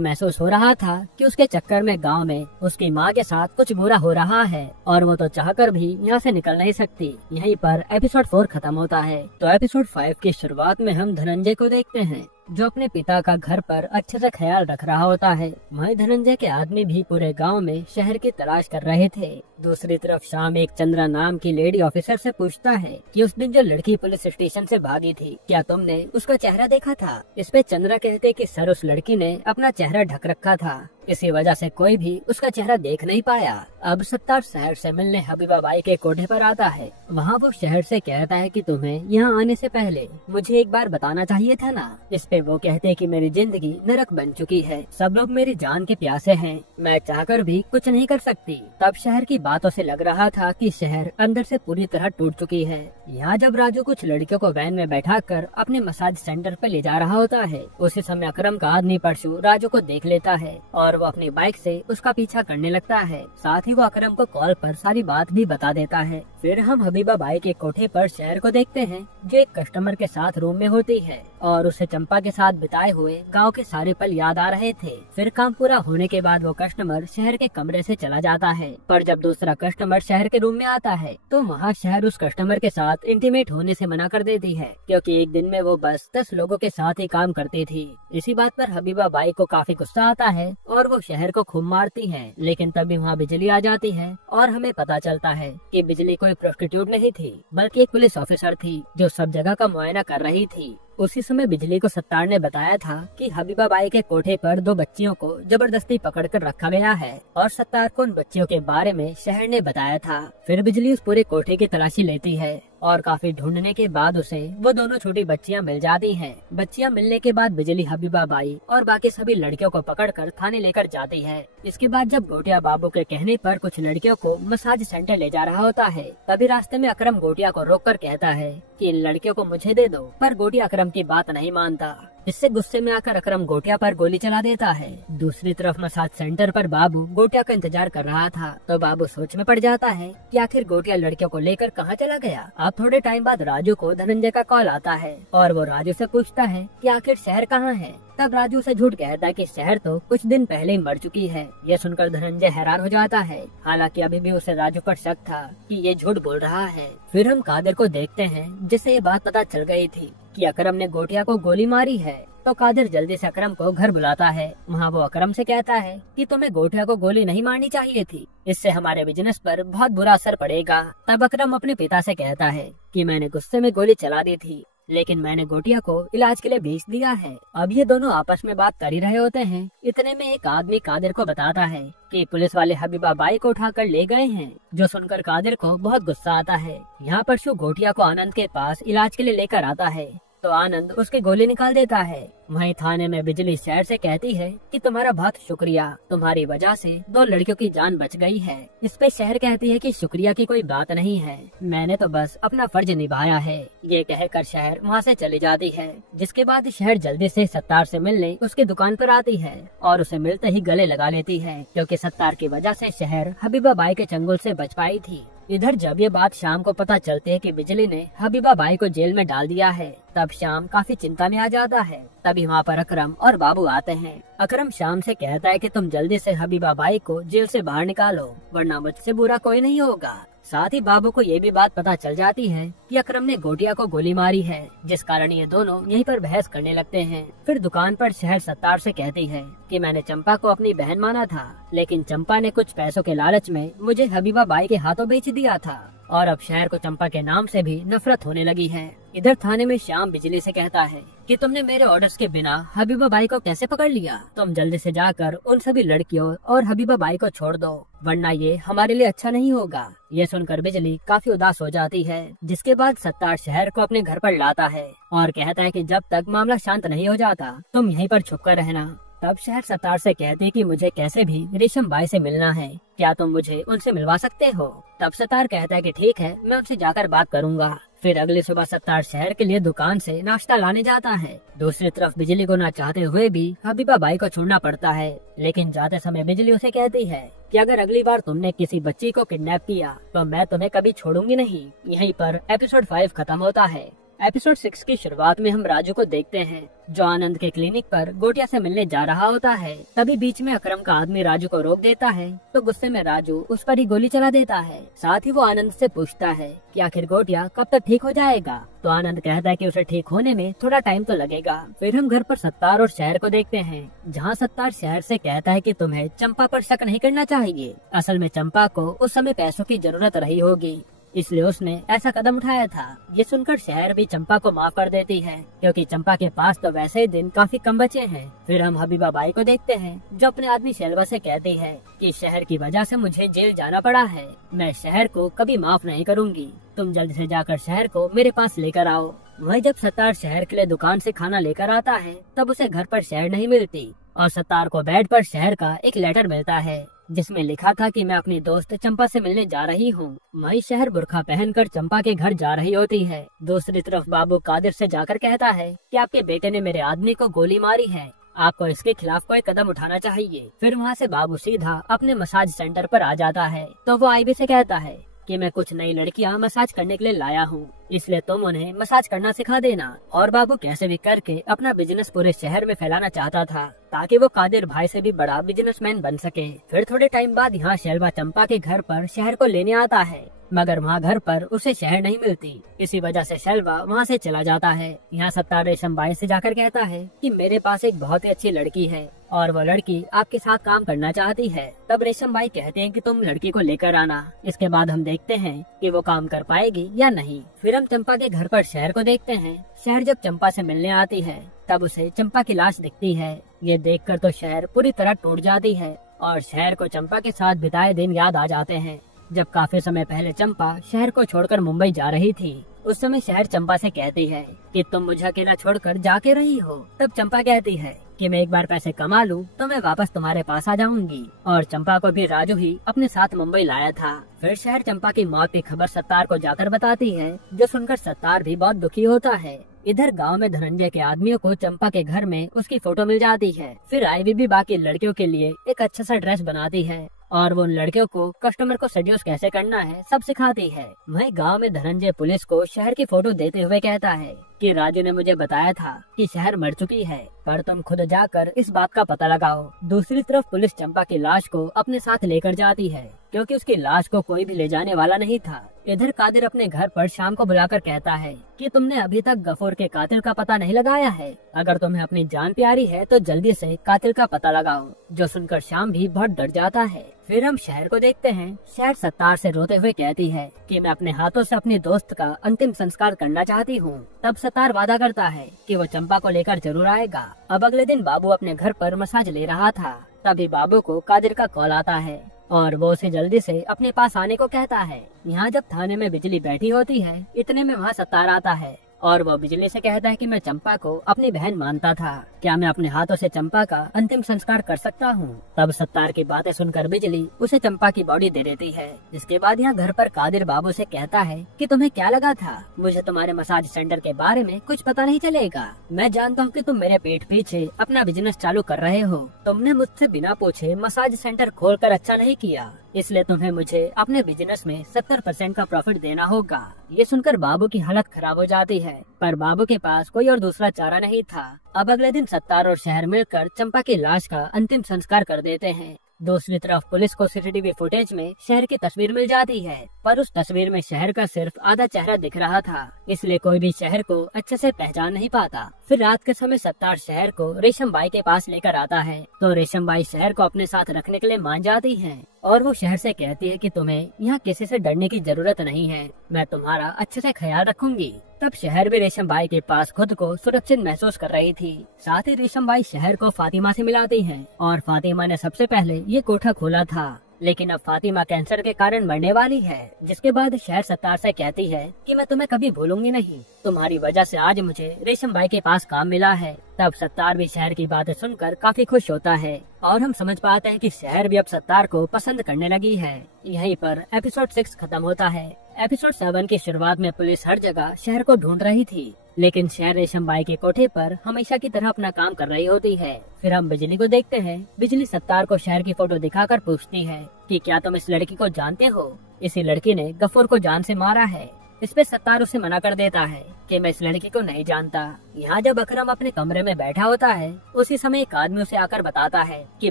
महसूस हो रहा था कि उसके चक्कर में गांव में उसकी मां के साथ कुछ बुरा हो रहा है और वो तो चाहकर भी यहाँ से निकल नहीं सकती। यहीं पर एपिसोड 4 खत्म होता है। तो एपिसोड 5 की शुरुआत में हम धनंजय को देखते हैं जो अपने पिता का घर पर अच्छे से ख्याल रख रहा होता है। वहीं धनंजय के आदमी भी पूरे गांव में शहर की तलाश कर रहे थे। दूसरी तरफ शाम एक चंद्रा नाम की लेडी ऑफिसर से पूछता है कि उस दिन जो लड़की पुलिस स्टेशन से भागी थी क्या तुमने उसका चेहरा देखा था। इस पे चंद्रा कहते कि सर उस लड़की ने अपना चेहरा ढक रखा था, इसी वजह से कोई भी उसका चेहरा देख नहीं पाया। अब सत्तार शहर से मिलने हबीबा बाई के कोठे पर आता है। वहाँ वो शहर से कहता है कि तुम्हें यहाँ आने से पहले मुझे एक बार बताना चाहिए था ना। इस पे वो कहते कि मेरी जिंदगी नरक बन चुकी है, सब लोग मेरी जान के प्यासे हैं, मैं चाहकर भी कुछ नहीं कर सकती। तब शहर की बातों से लग रहा था कि शहर अंदर से पूरी तरह टूट चुकी है। यहाँ जब राजू कुछ लड़कियों को वैन में बैठाकर अपने मसाज सेंटर पे ले जा रहा होता है, उसी समय अकरम का आदमी परशु राजू को देख लेता है और वो अपनी बाइक से उसका पीछा करने लगता है। साथ ही वो अकरम को कॉल पर सारी बात भी बता देता है। फिर हम हबीबा बाई के कोठे पर शहर को देखते हैं जो एक कस्टमर के साथ रूम में होती है और उसे चंपा के साथ बिताए हुए गांव के सारे पल याद आ रहे थे। फिर काम पूरा होने के बाद वो कस्टमर शहर के कमरे से चला जाता है, पर जब दूसरा कस्टमर शहर के रूम में आता है तो वहाँ शहर उस कस्टमर के साथ इंटीमेट होने से मना कर देती है, क्योंकि एक दिन में वो बस 10 लोगों के साथ ही काम करती थी। इसी बात पर हबीबा बाई को काफी गुस्सा आता है और वो शहर को खूब मारती है। लेकिन तभी वहाँ बिजली आ जाती है और हमें पता चलता है कि बिजली कोई प्रोस्टिट्यूट नहीं थी बल्कि एक पुलिस ऑफिसर थी जो सब जगह का मुआयना कर रही थी। उसी समय बिजली को सत्तार ने बताया था कि हबीबा बाई के कोठे पर 2 बच्चियों को जबरदस्ती पकड़कर रखा गया है और सत्तार को उन बच्चियों के बारे में शहर ने बताया था। फिर बिजली उस पूरे कोठे की तलाशी लेती है और काफी ढूंढने के बाद उसे वो दोनों छोटी बच्चियां मिल जाती हैं। बच्चियां मिलने के बाद बिजली हबीबा बाई और बाकी सभी लड़कियों को पकड़कर थाने लेकर जाती है। इसके बाद जब गोटिया बाबू के कहने पर कुछ लड़कियों को मसाज सेंटर ले जा रहा होता है, तभी रास्ते में अकरम गोटिया को रोककर कहता है कि इन लड़कियों को मुझे दे दो, पर गोटिया अकरम की बात नहीं मानता। इससे गुस्से में आकर अकरम गोटिया पर गोली चला देता है। दूसरी तरफ मसाज सेंटर पर बाबू गोटिया का इंतजार कर रहा था तो बाबू सोच में पड़ जाता है कि आखिर गोटिया लड़कियों को लेकर कहाँ चला गया। अब थोड़े टाइम बाद राजू को धनंजय का कॉल आता है और वो राजू से पूछता है कि आखिर शहर कहाँ है। तब राजू से झूठ कहता है कि शहर तो कुछ दिन पहले ही मर चुकी है। ये सुनकर धनंजय हैरान हो जाता है, हालांकि अभी भी उसे राजू पर शक था कि ये झूठ बोल रहा है। फिर हम कादिर को देखते हैं जिससे ये बात पता चल गई थी कि अकरम ने गोटिया को गोली मारी है। तो कादिर जल्दी से अकरम को घर बुलाता है। वहाँ वो अकरम से कहता है कि तुम्हें गोटिया को गोली नहीं मारनी चाहिए थी, इससे हमारे बिजनेस पर बहुत बुरा असर पड़ेगा। तब अकरम अपने पिता से कहता है कि मैंने गुस्से में गोली चला दी थी, लेकिन मैंने गोटिया को इलाज के लिए भेज दिया है। अब ये दोनों आपस में बात कर ही रहे होते हैं, इतने में एक आदमी कादिर को बताता है कि पुलिस वाले हबीबा बाई को उठाकर ले गए हैं। जो सुनकर कादिर को बहुत गुस्सा आता है। यहाँ पर शु गोटिया को आनंद के पास इलाज के लिए लेकर आता है तो आनंद उसकी गोली निकाल देता है। वहीं थाने में बिजली शहर से कहती है कि तुम्हारा बहुत शुक्रिया, तुम्हारी वजह से 2 लड़कियों की जान बच गई है। इस पे शहर कहती है कि शुक्रिया की कोई बात नहीं है, मैंने तो बस अपना फर्ज निभाया है। ये कहकर शहर वहाँ से चली जाती है। जिसके बाद शहर जल्दी से सत्तार से मिलने उसकी दुकान पर आती है और उसे मिलते ही गले लगा लेती है, क्योंकि सत्तार की वजह से शहर हबीबा बाई के चंगुल से बच पाई थी। इधर जब ये बात शाम को पता चलती है कि बिजली ने हबीबा बाई को जेल में डाल दिया है, तब शाम काफी चिंता में आ जाता है। तभी वहाँ पर अकरम और बाबू आते हैं। अकरम शाम से कहता है कि तुम जल्दी से हबीबा बाई को जेल से बाहर निकालो, वरना मुझसे बुरा कोई नहीं होगा। साथ ही बाबू को ये भी बात पता चल जाती है कि अकरम ने गोटिया को गोली मारी है, जिस कारण ये दोनों यहीं पर बहस करने लगते हैं। फिर दुकान पर शहर सत्तार से कहती है कि मैंने चंपा को अपनी बहन माना था, लेकिन चंपा ने कुछ पैसों के लालच में मुझे हबीबा बाई के हाथों बेच दिया था और अब शहर को चंपा के नाम से भी नफरत होने लगी है। इधर थाने में श्याम बिजली से कहता है कि तुमने मेरे ऑर्डर्स के बिना हबीबा बाई को कैसे पकड़ लिया। तुम जल्दी से जाकर उन सभी लड़कियों और हबीबा बाई को छोड़ दो, वरना ये हमारे लिए अच्छा नहीं होगा। ये सुनकर बिजली काफी उदास हो जाती है। जिसके बाद सत्तार शहर को अपने घर पर लाता है और कहता है कि जब तक मामला शांत नहीं हो जाता तुम यहीं पर छुप कर रहना। तब शहर सत्तार से कहती है कि मुझे कैसे भी रेशम बाई से मिलना है, क्या तुम मुझे उनसे मिलवा सकते हो। तब सत्तार कहता है कि ठीक है, मैं उनसे जाकर बात करूंगा। फिर अगली सुबह सत्तार शहर के लिए दुकान से नाश्ता लाने जाता है। दूसरी तरफ बिजली को न चाहते हुए भी हबीबा बाई को छोड़ना पड़ता है, लेकिन जाते समय बिजली उसे कहती है कि अगर अगली बार तुमने किसी बच्ची को किडनैप किया तो मैं तुम्हें कभी छोड़ूंगी नहीं। यहीं पर एपिसोड 5 खत्म होता है। एपिसोड 6 की शुरुआत में हम राजू को देखते हैं जो आनंद के क्लिनिक पर गोटिया से मिलने जा रहा होता है। तभी बीच में अकरम का आदमी राजू को रोक देता है तो गुस्से में राजू उस पर ही गोली चला देता है। साथ ही वो आनंद से पूछता है कि आखिर गोटिया कब तक ठीक हो जाएगा। तो आनंद कहता है कि उसे ठीक होने में थोड़ा टाइम तो लगेगा। फिर हम घर पर सत्तार और शहर को देखते हैं जहाँ सत्तार शहर से कहता है कि तुम्हें चंपा पर शक नहीं करना चाहिए। असल में चंपा को उस समय पैसों की जरूरत रही होगी, इसलिए उसने ऐसा कदम उठाया था। ये सुनकर शहर भी चंपा को माफ कर देती है क्योंकि चंपा के पास तो वैसे ही दिन काफी कम बचे हैं। फिर हम हबीबा बाई को देखते हैं जो अपने आदमी शेलवा से कहती है कि शहर की वजह से मुझे जेल जाना पड़ा है, मैं शहर को कभी माफ नहीं करूंगी। तुम जल्द से जाकर शहर को मेरे पास लेकर आओ। वही जब सत्तार शहर के लिए दुकान से खाना लेकर आता है तब उसे घर पर शहर नहीं मिलती और सत्तार को बेड पर शहर का एक लेटर मिलता है जिसमें लिखा था कि मैं अपनी दोस्त चंपा से मिलने जा रही हूँ। वही शहर बुर्खा पहनकर चंपा के घर जा रही होती है। दूसरी तरफ बाबू कादिर से जाकर कहता है कि आपके बेटे ने मेरे आदमी को गोली मारी है, आपको इसके खिलाफ कोई कदम उठाना चाहिए। फिर वहाँ से बाबू सीधा अपने मसाज सेंटर पर आ जाता है तो वो आईबी से कहता है कि मैं कुछ नई लड़कियां मसाज करने के लिए लाया हूँ, इसलिए तुम उन्हें मसाज करना सिखा देना। और बाबू कैसे भी करके अपना बिजनेस पूरे शहर में फैलाना चाहता था ताकि वो कादिर भाई से भी बड़ा बिजनेसमैन बन सके। फिर थोड़े टाइम बाद यहाँ शेलवा चंपा के घर पर शहर को लेने आता है मगर वहाँ घर पर उसे शहर नहीं मिलती। इसी वजह से शेलवा वहाँ से चला जाता है। यहाँ सत्तार रेशम बाई से जाकर कहता है कि मेरे पास एक बहुत ही अच्छी लड़की है और वो लड़की आपके साथ काम करना चाहती है। तब रेशम बाई कहते हैं कि तुम लड़की को लेकर आना। इसके बाद हम देखते हैं कि वो काम कर पाएगी या नहीं। फिर हम चंपा के घर पर शहर को देखते हैं। शहर जब चंपा से मिलने आती है तब उसे चंपा की लाश दिखती है। ये देखकर तो शहर पूरी तरह टूट जाती है और शहर को चंपा के साथ बिताए दिन याद आ जाते हैं जब काफी समय पहले चंपा शहर को छोड़कर मुंबई जा रही थी। उस समय शहर चंपा से कहती है कि तुम मुझे अकेला छोड़कर जाके रही हो। तब चंपा कहती है कि मैं एक बार पैसे कमा लूं तो मैं वापस तुम्हारे पास आ जाऊंगी। और चंपा को भी राजू ही अपने साथ मुंबई लाया था। फिर शहर चंपा की मौत की खबर सत्तार को जाकर बताती है जो सुनकर सत्तार भी बहुत दुखी होता है। इधर गांव में धनंजय के आदमियों को चंपा के घर में उसकी फोटो मिल जाती है। फिर आईवी भी बाकी लड़कियों के लिए एक अच्छा सा ड्रेस बनाती है और वो उन लड़कियों को कस्टमर को सेड्यूस कैसे करना है सब सिखाती है। वहीं गांव में धनंजय पुलिस को शहर की फोटो देते हुए कहता है कि राजू ने मुझे बताया था कि शहर मर चुकी है, पर तुम खुद जाकर इस बात का पता लगाओ। दूसरी तरफ पुलिस चंपा की लाश को अपने साथ लेकर जाती है क्योंकि उसकी लाश को कोई भी ले जाने वाला नहीं था। इधर कादिर अपने घर पर शाम को बुलाकर कहता है कि तुमने अभी तक गफूर के कातिल का पता नहीं लगाया है। अगर तुम्हें अपनी जान प्यारी है तो जल्दी से कातिल का पता लगाओ। जो सुनकर शाम भी बहुत डर जाता है। फिर हम शहर को देखते हैं। शहर सत्तार से रोते हुए कहती है कि मैं अपने हाथों से अपनी दोस्त का अंतिम संस्कार करना चाहती हूँ। तब सत्तार वादा करता है कि वो चंपा को लेकर जरूर आएगा। अब अगले दिन बाबू अपने घर पर मसाज ले रहा था। तभी बाबू को कादिर का कॉल आता है और वो उसे जल्दी से अपने पास आने को कहता है। यहाँ जब थाने में बिजली बैठी होती है इतने में वहाँ सत्तार आता है और वो बिजली से कहता है कि मैं चंपा को अपनी बहन मानता था, क्या मैं अपने हाथों से चंपा का अंतिम संस्कार कर सकता हूँ। तब सत्तार की बातें सुनकर बिजली उसे चंपा की बॉडी दे देती है। जिसके बाद यहाँ घर पर कादिर बाबू से कहता है कि तुम्हें क्या लगा था मुझे तुम्हारे मसाज सेंटर के बारे में कुछ पता नहीं चलेगा। मैं जानता हूँ कि तुम मेरे पीठ पीछे अपना बिजनेस चालू कर रहे हो। तुमने मुझसे बिना पूछे मसाज सेंटर खोलकर अच्छा नहीं किया, इसलिए तुम्हें मुझे अपने बिजनेस में 70% का प्रॉफिट देना होगा। ये सुनकर बाबू की हालत खराब हो जाती है, पर बाबू के पास कोई और दूसरा चारा नहीं था। अब अगले दिन सत्तार और शहर मिलकर चंपा की लाश का अंतिम संस्कार कर देते हैं। दूसरी तरफ पुलिस को सीसीटीवी फुटेज में शहर की तस्वीर मिल जाती है, पर उस तस्वीर में शहर का सिर्फ आधा चेहरा दिख रहा था, इसलिए कोई भी शहर को अच्छे से पहचान नहीं पाता। फिर रात के समय सत्तार शहर को रेशम बाई के पास लेकर आता है तो रेशम बाई शहर को अपने साथ रखने के लिए मान जाती है और वो शहर से कहती है कि तुम्हें यहाँ किसी से डरने की जरूरत नहीं है, मैं तुम्हारा अच्छे से ख्याल रखूंगी। तब शहर भी रेशम बाई के पास खुद को सुरक्षित महसूस कर रही थी। साथ ही रेशम बाई शहर को फातिमा से मिलाती हैं और फातिमा ने सबसे पहले ये कोठा खोला था, लेकिन अब फातिमा कैंसर के कारण मरने वाली है। जिसके बाद शहर सत्तार से कहती है कि मैं तुम्हें कभी भूलूंगी नहीं, तुम्हारी वजह से आज मुझे रेशम बाई के पास काम मिला है। तब सत्तार भी शहर की बातें सुनकर काफी खुश होता है और हम समझ पाते हैं कि शहर भी अब सत्तार को पसंद करने लगी है। यहीं पर एपिसोड 6 खत्म होता है। एपिसोड 7 की शुरुआत में पुलिस हर जगह शहर को ढूंढ रही थी, लेकिन शहर रेशम बाई के कोठे पर हमेशा की तरह अपना काम कर रही होती है। फिर हम बिजली को देखते हैं। बिजली सत्तार को शहर की फोटो दिखाकर पूछती है कि क्या तुम इस लड़की को जानते हो? इसी लड़की ने गफूर को जान से मारा है। इस पे सत्तार उसे मना कर देता है कि मैं इस लड़की को नहीं जानता। यहाँ जब अकरम अपने कमरे में बैठा होता है, उसी समय एक आदमी उसे आकर बताता है कि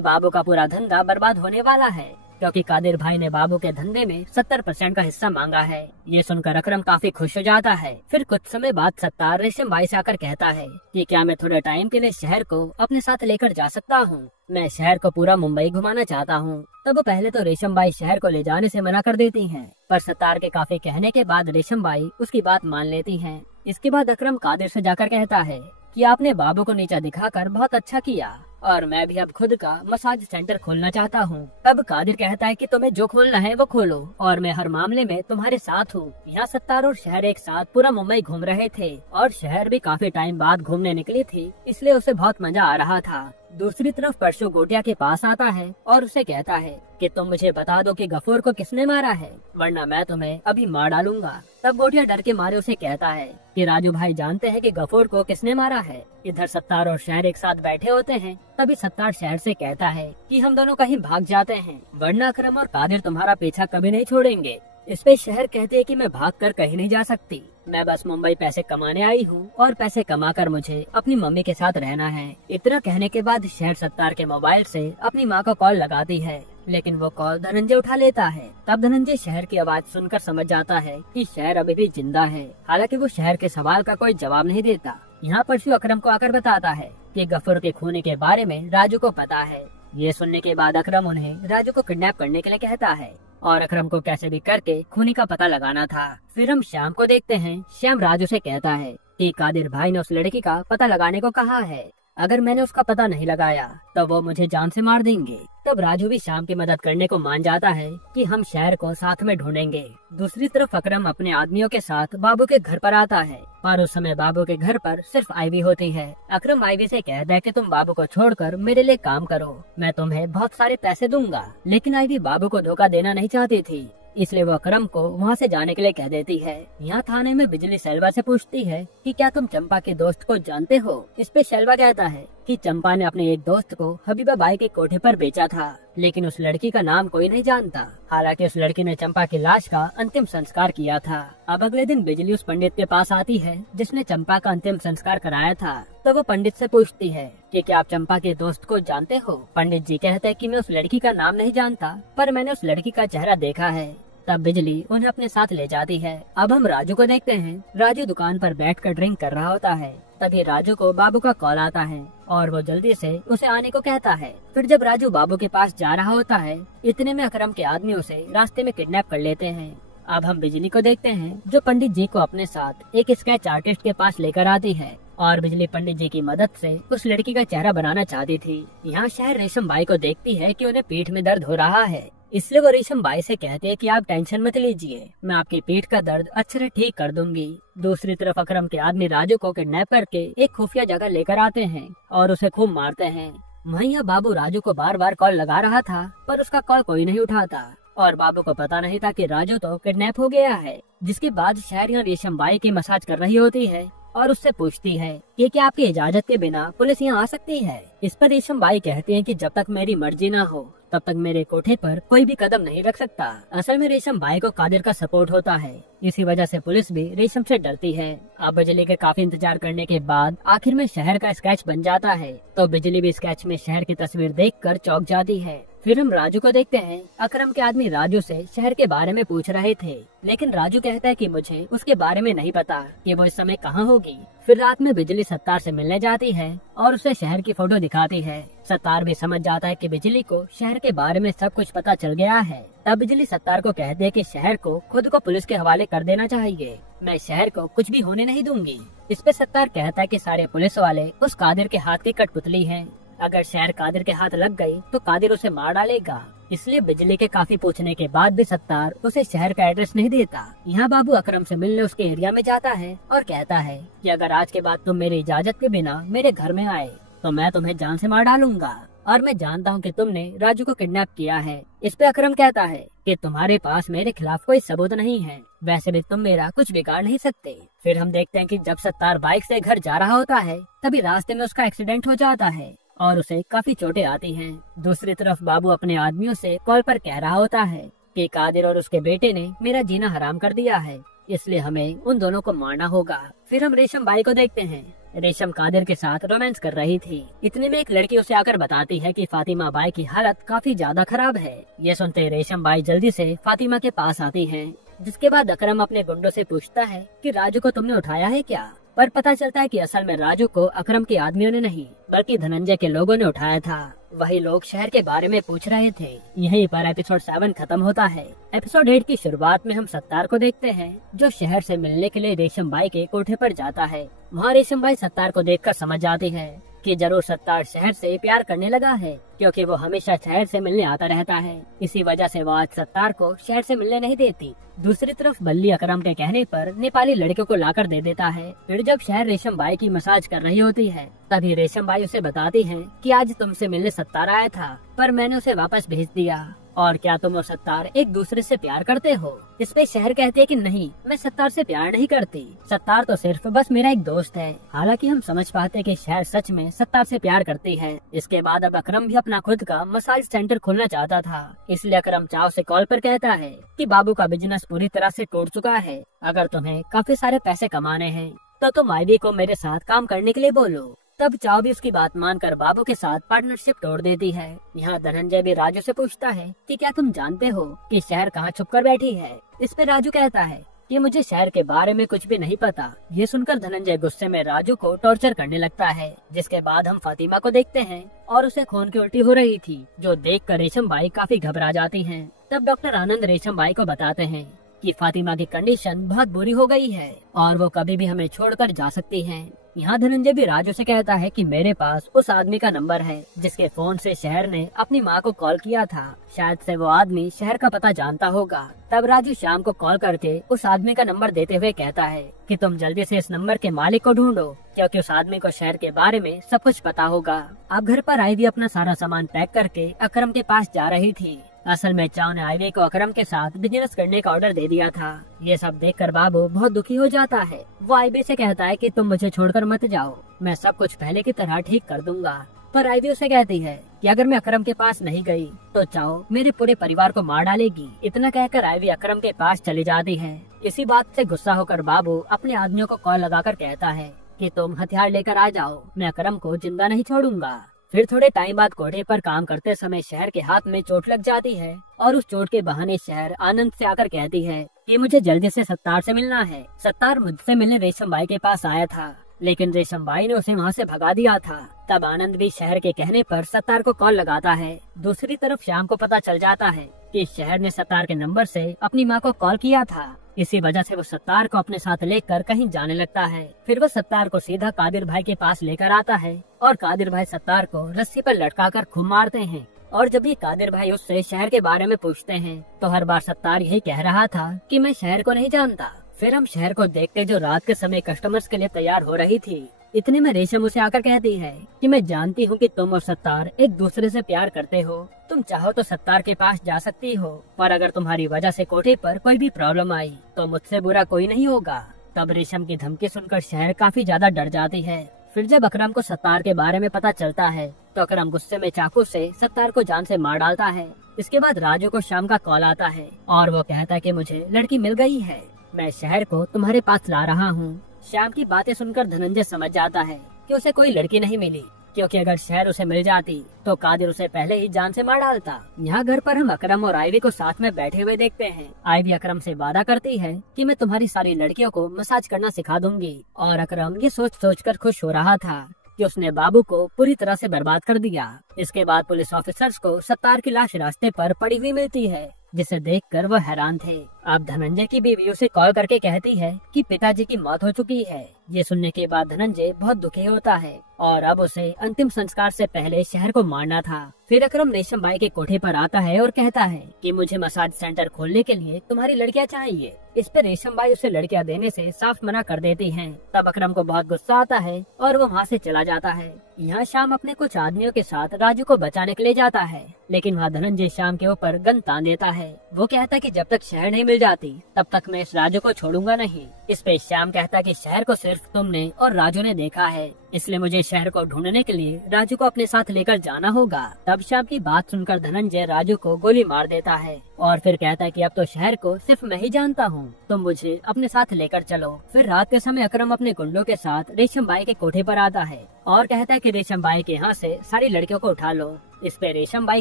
बाबू का पूरा धंधा बर्बाद होने वाला है, क्योंकि कादिर भाई ने बाबू के धंधे में 70% का हिस्सा मांगा है। ये सुनकर अकरम काफी खुश हो जाता है। फिर कुछ समय बाद सत्तार रेशम बाई से आकर कहता है कि क्या मैं थोड़े टाइम के लिए शहर को अपने साथ लेकर जा सकता हूँ? मैं शहर को पूरा मुंबई घुमाना चाहता हूँ। तब पहले तो रेशम बाई शहर को ले जाने से मना कर देती हैं, पर सत्तार के काफी कहने के बाद रेशम बाई उसकी बात मान लेती हैं। इसके बाद अकरम कादिर से जाकर कहता है कि आपने बाबू को नीचा दिखाकर बहुत अच्छा किया और मैं भी अब खुद का मसाज सेंटर खोलना चाहता हूँ। तब कादिर कहता है कि तुम्हें जो खोलना है वो खोलो और मैं हर मामले में तुम्हारे साथ हूँ। यहाँ सत्तार और शहर एक साथ पूरा मुंबई घूम रहे थे और शहर भी काफी टाइम बाद घूमने निकली थी, इसलिए उसे बहुत मजा आ रहा था। दूसरी तरफ परशु गोटिया के पास आता है और उसे कहता है कि तुम मुझे बता दो कि गफूर को किसने मारा है, वरना मैं तुम्हें अभी मार डालूंगा। तब गोटिया डर के मारे उसे कहता है कि राजू भाई जानते हैं कि गफूर को किसने मारा है। इधर सत्तार और शहर एक साथ बैठे होते हैं। तभी सत्तार शहर से कहता है कि हम दोनों कहीं भाग जाते हैं, वरना अकरम और कादिर तुम्हारा पीछा कभी नहीं छोड़ेंगे। इस पे शहर कहते हैं कि मैं भाग कर कहीं नहीं जा सकती, मैं बस मुंबई पैसे कमाने आई हूँ और पैसे कमाकर मुझे अपनी मम्मी के साथ रहना है। इतना कहने के बाद शहर सत्तार के मोबाइल से अपनी माँ को कॉल लगाती है, लेकिन वो कॉल धनंजय उठा लेता है। तब धनंजय शहर की आवाज सुनकर समझ जाता है कि शहर अभी भी जिंदा है। हालांकि वो शहर के सवाल का कोई जवाब नहीं देता। यहाँ परशु अकरम को आकर बताता है कि गफूर के खूनी के बारे में राजू को पता है। ये सुनने के बाद अकरम उन्हें राजू को किडनैप करने के लिए कहता है और अकरम को कैसे भी करके खूनी का पता लगाना था। फिर हम श्याम को देखते हैं। श्याम राजू से कहता है कि कादिर भाई ने उस लड़की का पता लगाने को कहा है, अगर मैंने उसका पता नहीं लगाया तो वो मुझे जान से मार देंगे। तब राजू भी श्याम की मदद करने को मान जाता है कि हम शहर को साथ में ढूंढेंगे। दूसरी तरफ अकरम अपने आदमियों के साथ बाबू के घर पर आता है, पर उस समय बाबू के घर पर सिर्फ आईवी होती है। अकरम आईवी से कहता है कि तुम बाबू को छोड़कर मेरे लिए काम करो, मैं तुम्हें बहुत सारे पैसे दूंगा। लेकिन आईवी बाबू को धोखा देना नहीं चाहती थी, इसलिए वो अकरम को वहाँ से जाने के लिए कह देती है। यहाँ थाने में बिजली शैलवा से पूछती है कि क्या तुम चंपा के दोस्त को जानते हो? इस पे शैलवा कहता है कि चंपा ने अपने एक दोस्त को हबीबा बाई के कोठे पर बेचा था, लेकिन उस लड़की का नाम कोई नहीं जानता। हालांकि उस लड़की ने चंपा की लाश का अंतिम संस्कार किया था। अब अगले दिन बिजली उस पंडित के पास आती है जिसने चंपा का अंतिम संस्कार कराया था। तो वो पंडित से पूछती है कि क्या आप चंपा के दोस्त को जानते हो? पंडित जी कहते हैं कि मैं उस लड़की का नाम नहीं जानता, पर मैंने उस लड़की का चेहरा देखा है। तब बिजली उन्हें अपने साथ ले जाती है। अब हम राजू को देखते हैं। राजू दुकान पर बैठकर ड्रिंक कर रहा होता है। तभी राजू को बाबू का कॉल आता है और वो जल्दी से उसे आने को कहता है। फिर जब राजू बाबू के पास जा रहा होता है, इतने में अकरम के आदमी उसे रास्ते में किडनैप कर लेते हैं। अब हम बिजली को देखते हैं जो पंडित जी को अपने साथ एक स्केच आर्टिस्ट के पास लेकर आती है और बिजली पंडित जी की मदद से उस लड़की का चेहरा बनाना चाहती थी। यहाँ शहर रेशम बाई को देखती है कि उन्हें पीठ में दर्द हो रहा है, इसलिए वो रेशम बाई से कहते हैं कि आप टेंशन मत लीजिए, मैं आपकी पीठ का दर्द अच्छे से ठीक कर दूंगी। दूसरी तरफ अकरम के आदमी राजू को किडनैप करके एक खुफिया जगह लेकर आते हैं और उसे खूब मारते हैं। वहीं बाबू राजू को बार बार कॉल लगा रहा था, पर उसका कॉल कोई नहीं उठाता और बाबू को पता नहीं था कि राजू तो किडनैप हो गया है। जिसके बाद शहरियां रेशम बाई की मसाज कर रही होती है और उससे पूछती है कि क्या आपकी इजाजत के बिना पुलिस यहाँ आ सकती है? इस पर रेशम बाई कहती है कि जब तक मेरी मर्जी ना हो तब तक मेरे कोठे पर कोई भी कदम नहीं रख सकता। असल में रेशम बाई को कादिर का सपोर्ट होता है, इसी वजह से पुलिस भी रेशम से डरती है। अब बिजली के काफी इंतजार करने के बाद आखिर में शहर का स्केच बन जाता है, तो बिजली भी स्केच में शहर की तस्वीर देखकर चौंक जाती है। फिर हम राजू को देखते हैं। अकरम के आदमी राजू से शहर के बारे में पूछ रहे थे, लेकिन राजू कहता है कि मुझे उसके बारे में नहीं पता कि वो इस समय कहाँ होगी। फिर रात में बिजली सत्तार से मिलने जाती है और उसे शहर की फोटो दिखाती है। सत्तार भी समझ जाता है कि बिजली को शहर के बारे में सब कुछ पता चल गया है। तब बिजली सत्तार को कहते हैं कि शहर को खुद को पुलिस के हवाले कर देना चाहिए, मैं शहर को कुछ भी होने नहीं दूंगी। इस पे सत्तार कहता है कि सारे पुलिस वाले उस कादिर के हाथ की कठपुतली हैं। अगर शहर कादिर के हाथ लग गई तो कादिर उसे मार डालेगा। इसलिए बिजली के काफी पूछने के बाद भी सत्तार उसे शहर का एड्रेस नहीं देता। यहाँ बाबू अकरम से मिलने उसके एरिया में जाता है और कहता है कि अगर आज के बाद तुम मेरी इजाजत के बिना मेरे घर में आए तो मैं तुम्हें जान से मार डालूंगा। और मैं जानता हूँ कि तुमने राजू को किडनैप किया है। इस पे अकरम कहता है कि तुम्हारे पास मेरे खिलाफ कोई सबूत नहीं है, वैसे भी तुम मेरा कुछ बिगाड़ नहीं सकते। फिर हम देखते हैं कि जब सत्तार बाइक से घर जा रहा होता है तभी रास्ते में उसका एक्सीडेंट हो जाता है और उसे काफी चोटें आती हैं। दूसरी तरफ बाबू अपने आदमियों से कॉल पर कह रहा होता है कि कादिर और उसके बेटे ने मेरा जीना हराम कर दिया है, इसलिए हमें उन दोनों को मारना होगा। फिर हम रेशम बाई को देखते हैं। रेशम कादिर के साथ रोमांस कर रही थी। इतने में एक लड़की उसे आकर बताती है कि फातिमा बाई की हालत काफी ज्यादा खराब है। ये सुनते रेशम बाई जल्दी से फातिमा के पास आती है, जिसके बाद अकरम अपने गुंडों से पूछता है कि राजू को तुमने उठाया है क्या, पर पता चलता है कि असल में राजू को अकरम के आदमियों ने नहीं बल्कि धनंजय के लोगों ने उठाया था। वही लोग शहर के बारे में पूछ रहे थे। यहीं पर एपिसोड 7 खत्म होता है। एपिसोड 8 की शुरुआत में हम सत्तार को देखते हैं, जो शहर से मिलने के लिए रेशम बाई के कोठे पर जाता है। वहाँ रेशम बाई सत्तार को देखकर समझ जाती है कि जरूर सत्तार शहर से प्यार करने लगा है, क्योंकि वो हमेशा शहर से मिलने आता रहता है। इसी वजह से वो आज सत्तार को शहर से मिलने नहीं देती। दूसरी तरफ बल्ली अकरम के कहने पर नेपाली लड़के को लाकर दे देता है। फिर जब शहर रेशम बाई की मसाज कर रही होती है तभी रेशम बाई उसे बताती है कि आज तुमसे मिलने सत्तार आया था, पर मैंने उसे वापस भेज दिया। और क्या तुम और सत्तार एक दूसरे से प्यार करते हो? इस पे शहर कहते हैं कि नहीं, मैं सत्तार से प्यार नहीं करती, सत्तार तो सिर्फ बस मेरा एक दोस्त है। हालांकि हम समझ पाते हैं कि शहर सच में सत्तार से प्यार करती है। इसके बाद अब अकरम भी अपना खुद का मसाज सेंटर खोलना चाहता था, इसलिए अकरम चाव से कॉल पर कहता है कि बाबू का बिजनेस पूरी तरह से टूट चुका है। अगर तुम्हें काफी सारे पैसे कमाने हैं तो तुम आईवी को मेरे साथ काम करने के लिए बोलो। तब चाव भी उसकी बात मानकर बाबू के साथ पार्टनरशिप तोड़ देती है। यहाँ धनंजय भी राजू से पूछता है कि क्या तुम जानते हो कि शहर कहाँ छुप कर बैठी है? इस पे राजू कहता है कि मुझे शहर के बारे में कुछ भी नहीं पता। ये सुनकर धनंजय गुस्से में राजू को टॉर्चर करने लगता है। जिसके बाद हम फातिमा को देखते हैं और उसे खून की उल्टी हो रही थी, जो देख कर रेशम बाई काफी घबरा जाती है। तब डॉक्टर आनंद रेशम बाई को बताते हैं कि फातिमा की कंडीशन बहुत बुरी हो गई है और वो कभी भी हमें छोड़कर जा सकती है। यहाँ धनंजय भी राजू से कहता है कि मेरे पास उस आदमी का नंबर है जिसके फोन से शहर ने अपनी माँ को कॉल किया था, शायद से वो आदमी शहर का पता जानता होगा। तब राजू शाम को कॉल करके उस आदमी का नंबर देते हुए कहता है कि तुम जल्दी से इस नंबर के मालिक को ढूंढो, क्योंकि उस आदमी को शहर के बारे में सब कुछ पता होगा। अब घर पर आईवी अपना सारा सामान पैक करके अकरम के पास जा रही थी। असल में चाव ने आईवी को अकरम के साथ बिजनेस करने का ऑर्डर दे दिया था। ये सब देखकर बाबू बहुत दुखी हो जाता है। वो आईवी से कहता है कि तुम मुझे छोड़कर मत जाओ, मैं सब कुछ पहले की तरह ठीक कर दूंगा। पर आईवी उसे कहती है कि अगर मैं अकरम के पास नहीं गई तो चाव मेरे पूरे परिवार को मार डालेगी। इतना कहकर आईवी अकरम के पास चली जाती है। इसी बात से गुस्सा होकर बाबू अपने आदमियों को कॉल लगाकर कहता है कि तुम हथियार लेकर आ जाओ, मैं अकरम को जिंदा नहीं छोड़ूंगा। फिर थोड़े टाइम बाद कोठे पर काम करते समय शहर के हाथ में चोट लग जाती है और उस चोट के बहाने शहर आनंद से आकर कहती है कि मुझे जल्दी से सत्तार से मिलना है। सत्तार मुझसे मिलने रेशम बाई के पास आया था, लेकिन रेशम बाई ने उसे वहाँ से भगा दिया था। तब आनंद भी शहर के कहने पर सत्तार को कॉल लगाता है। दूसरी तरफ शाम को पता चल जाता है कि शहर ने सत्तार के नंबर से अपनी माँ को कॉल किया था। इसी वजह से वो सत्तार को अपने साथ लेकर कहीं जाने लगता है। फिर वो सत्तार को सीधा कादिर भाई के पास लेकर आता है और कादिर भाई सत्तार को रस्सी पर लटकाकर खूब मारते हैं। और जब ये कादिर भाई उससे शहर के बारे में पूछते हैं तो हर बार सत्तार यही कह रहा था कि मैं शहर को नहीं जानता। फिर हम शहर को देखते जो रात के समय कस्टमर्स के लिए तैयार हो रही थी। इतने में रेशम उसे आकर कहती है कि मैं जानती हूँ कि तुम और सत्तार एक दूसरे से प्यार करते हो, तुम चाहो तो सत्तार के पास जा सकती हो, पर अगर तुम्हारी वजह से कोठे पर कोई भी प्रॉब्लम आई तो मुझसे बुरा कोई नहीं होगा। तब रेशम की धमकी सुनकर शहर काफी ज्यादा डर जाती है। फिर जब अकरम को सत्तार के बारे में पता चलता है तो अकरम गुस्से में चाकू से सत्तार को जान से मार डालता है। इसके बाद राजू को शाम का कॉल आता है और वो कहता है कि मुझे लड़की मिल गई है, मैं शहर को तुम्हारे पास ला रहा हूँ। शाम की बातें सुनकर धनंजय समझ जाता है कि उसे कोई लड़की नहीं मिली, क्योंकि अगर शहर उसे मिल जाती तो कादिर उसे पहले ही जान से मार डालता। यहाँ घर पर हम अकरम और आईवी को साथ में बैठे हुए देखते हैं। आईवी अकरम से वादा करती है कि मैं तुम्हारी सारी लड़कियों को मसाज करना सिखा दूंगी, और अकरम ये सोच सोचकर खुश हो रहा था कि उसने बाबू को पूरी तरह से बर्बाद कर दिया। इसके बाद पुलिस ऑफिसर्स को सत्तार की लाश रास्ते पर पड़ी हुई मिलती है, जिसे देखकर वो हैरान थे। अब धनंजय की बीवी उसे कॉल करके कहती है कि पिताजी की मौत हो चुकी है। ये सुनने के बाद धनंजय बहुत दुखी होता है और अब उसे अंतिम संस्कार से पहले शहर को मारना था। फिर अकरम रेशम बाई के कोठे पर आता है और कहता है कि मुझे मसाज सेंटर खोलने के लिए तुम्हारी लड़कियां चाहिए। इस पर रेशम बाई उसे लड़कियां देने से साफ मना कर देती हैं। तब अकरम को बहुत गुस्सा आता है और वो वहाँ से चला जाता है। यहाँ शाम अपने कुछ आदमियों के साथ राजू को बचाने के लिए जाता है, लेकिन वहाँ धनंजय शाम के ऊपर गन तान देता है। वो कहता है कि जब तक शहर नहीं मिल जाती तब तक मैं इस राजू को छोड़ूंगा नहीं। इस पे श्याम कहता है कि शहर को सिर्फ तुमने और राजू ने देखा है, इसलिए मुझे शहर को ढूंढने के लिए राजू को अपने साथ लेकर जाना होगा। तब श्याम की बात सुनकर धनंजय राजू को गोली मार देता है और फिर कहता है कि अब तो शहर को सिर्फ मैं ही जानता हूँ, तुम मुझे अपने साथ लेकर चलो। फिर रात के समय अकरम अपने गुंडों के साथ रेशम बाई के कोठे पर आता है और कहता है कि रेशम बाई के यहाँ से सारी लड़कियों को उठा लो। इस पे रेशम बाई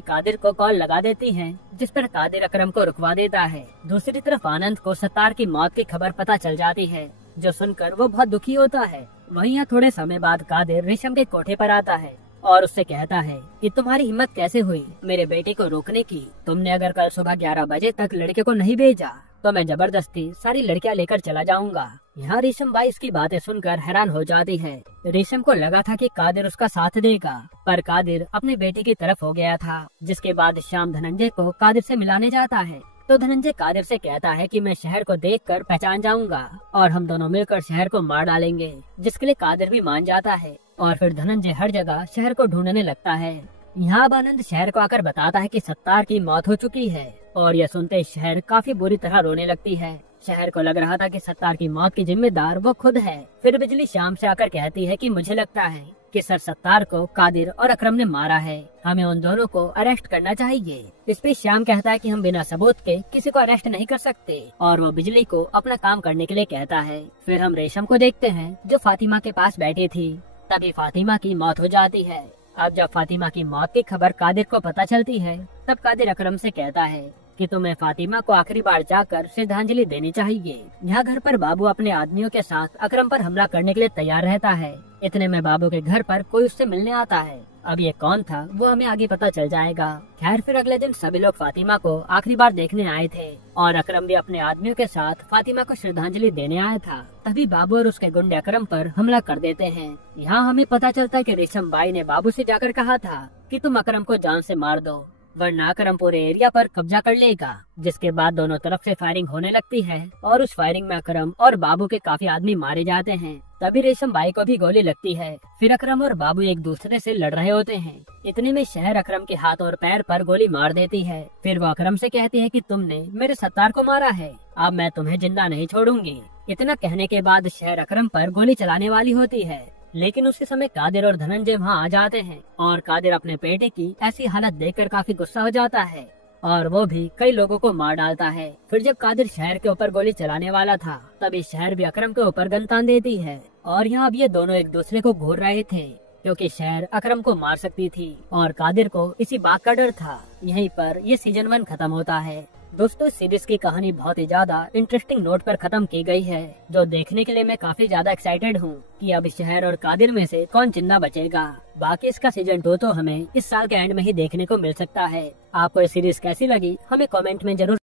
कादिर को कॉल लगा देती हैं, जिस पर कादिर अकरम को रुकवा देता है। दूसरी तरफ आनंद को सत्तार की मौत की खबर पता चल जाती है, जो सुनकर वो बहुत दुखी होता है। वहीं यहाँ थोड़े समय बाद कादिर रेशम के कोठे पर आता है और उससे कहता है कि तुम्हारी हिम्मत कैसे हुई मेरे बेटे को रोकने की। तुमने अगर कल सुबह 11 बजे तक लड़के को नहीं भेजा तो मैं जबरदस्ती सारी लड़कियां लेकर चला जाऊंगा। यहाँ रेशम बाई इसकी बातें सुनकर हैरान हो जाती है। रेशम को लगा था कि कादिर उसका साथ देगा, पर कादिर अपने बेटे की तरफ हो गया था। जिसके बाद श्याम धनंजय को कादिर से मिलाने जाता है तो धनंजय कादिर से कहता है कि मैं शहर को देखकर पहचान जाऊंगा और हम दोनों मिलकर शहर को मार डालेंगे, जिसके लिए कादिर भी मान जाता है। और फिर धनंजय हर जगह शहर को ढूंढने लगता है। यहाँ अब आनंद शहर को आकर बताता है कि सत्तार की मौत हो चुकी है और यह सुनते शहर काफी बुरी तरह रोने लगती है। शहर को लग रहा था कि सत्तार की मौत की जिम्मेदार वो खुद है। फिर बिजली शाम से आकर कहती है कि मुझे लगता है कि सर सत्तार को कादिर और अकरम ने मारा है, हमें उन दोनों को अरेस्ट करना चाहिए। इस पे श्याम कहता है कि हम बिना सबूत के किसी को अरेस्ट नहीं कर सकते और वो बिजली को अपना काम करने के लिए कहता है। फिर हम रेशम को देखते हैं जो फातिमा के पास बैठी थी। तभी फातिमा की मौत हो जाती है। अब जब फातिमा की मौत की खबर कादिर को पता चलती है तब कादिर अकरम से कहता है कि तुम्हें फातिमा को आखिरी बार जाकर श्रद्धांजलि देनी चाहिए। यहाँ घर पर बाबू अपने आदमियों के साथ अकरम पर हमला करने के लिए तैयार रहता है। इतने में बाबू के घर पर कोई उससे मिलने आता है। अब ये कौन था वो हमें आगे पता चल जाएगा। खैर फिर अगले दिन सभी लोग फातिमा को आखिरी बार देखने आए थे और अकरम भी अपने आदमियों के साथ फातिमा को श्रद्धांजलि देने आया था। तभी बाबू और उसके गुंडे अकरम पर हमला कर देते हैं। यहाँ हमें पता चलता है कि रेशम बाई ने बाबू से जाकर कहा था कि तुम अकरम को जान से मार दो वरना अकरम पूरे एरिया पर कब्जा कर लेगा। जिसके बाद दोनों तरफ से फायरिंग होने लगती है और उस फायरिंग में अकरम और बाबू के काफी आदमी मारे जाते हैं। तभी रेशम बाई को भी गोली लगती है। फिर अकरम और बाबू एक दूसरे से लड़ रहे होते हैं। इतने में शहर अकरम के हाथ और पैर पर गोली मार देती है। फिर वो अकरम से कहती है कि तुमने मेरे सत्तार को मारा है, अब मैं तुम्हें जिंदा नहीं छोड़ूंगी। इतना कहने के बाद शहर अकरम पर गोली चलाने वाली होती है, लेकिन उसी समय कादिर और धनंजय वहाँ आ जाते हैं और कादिर अपने बेटे की ऐसी हालत देखकर काफी गुस्सा हो जाता है और वो भी कई लोगों को मार डालता है। फिर जब कादिर शहर के ऊपर गोली चलाने वाला था तभी शहर भी अकरम के ऊपर गन तान देती है और यहाँ अब ये दोनों एक दूसरे को घूर रहे थे क्योंकि शहर अकरम को मार सकती थी और कादिर को इसी बात का डर था। यहीं पर ये सीजन 1 खत्म होता है। दोस्तों सीरीज की कहानी बहुत ही ज्यादा इंटरेस्टिंग नोट पर खत्म की गई है, जो देखने के लिए मैं काफी ज्यादा एक्साइटेड हूँ कि अब शहर और कादिर में से कौन जिंदा बचेगा। बाकी इसका सीजन 2 तो हमें इस साल के एंड में ही देखने को मिल सकता है। आपको ये सीरीज कैसी लगी हमें कमेंट में जरूर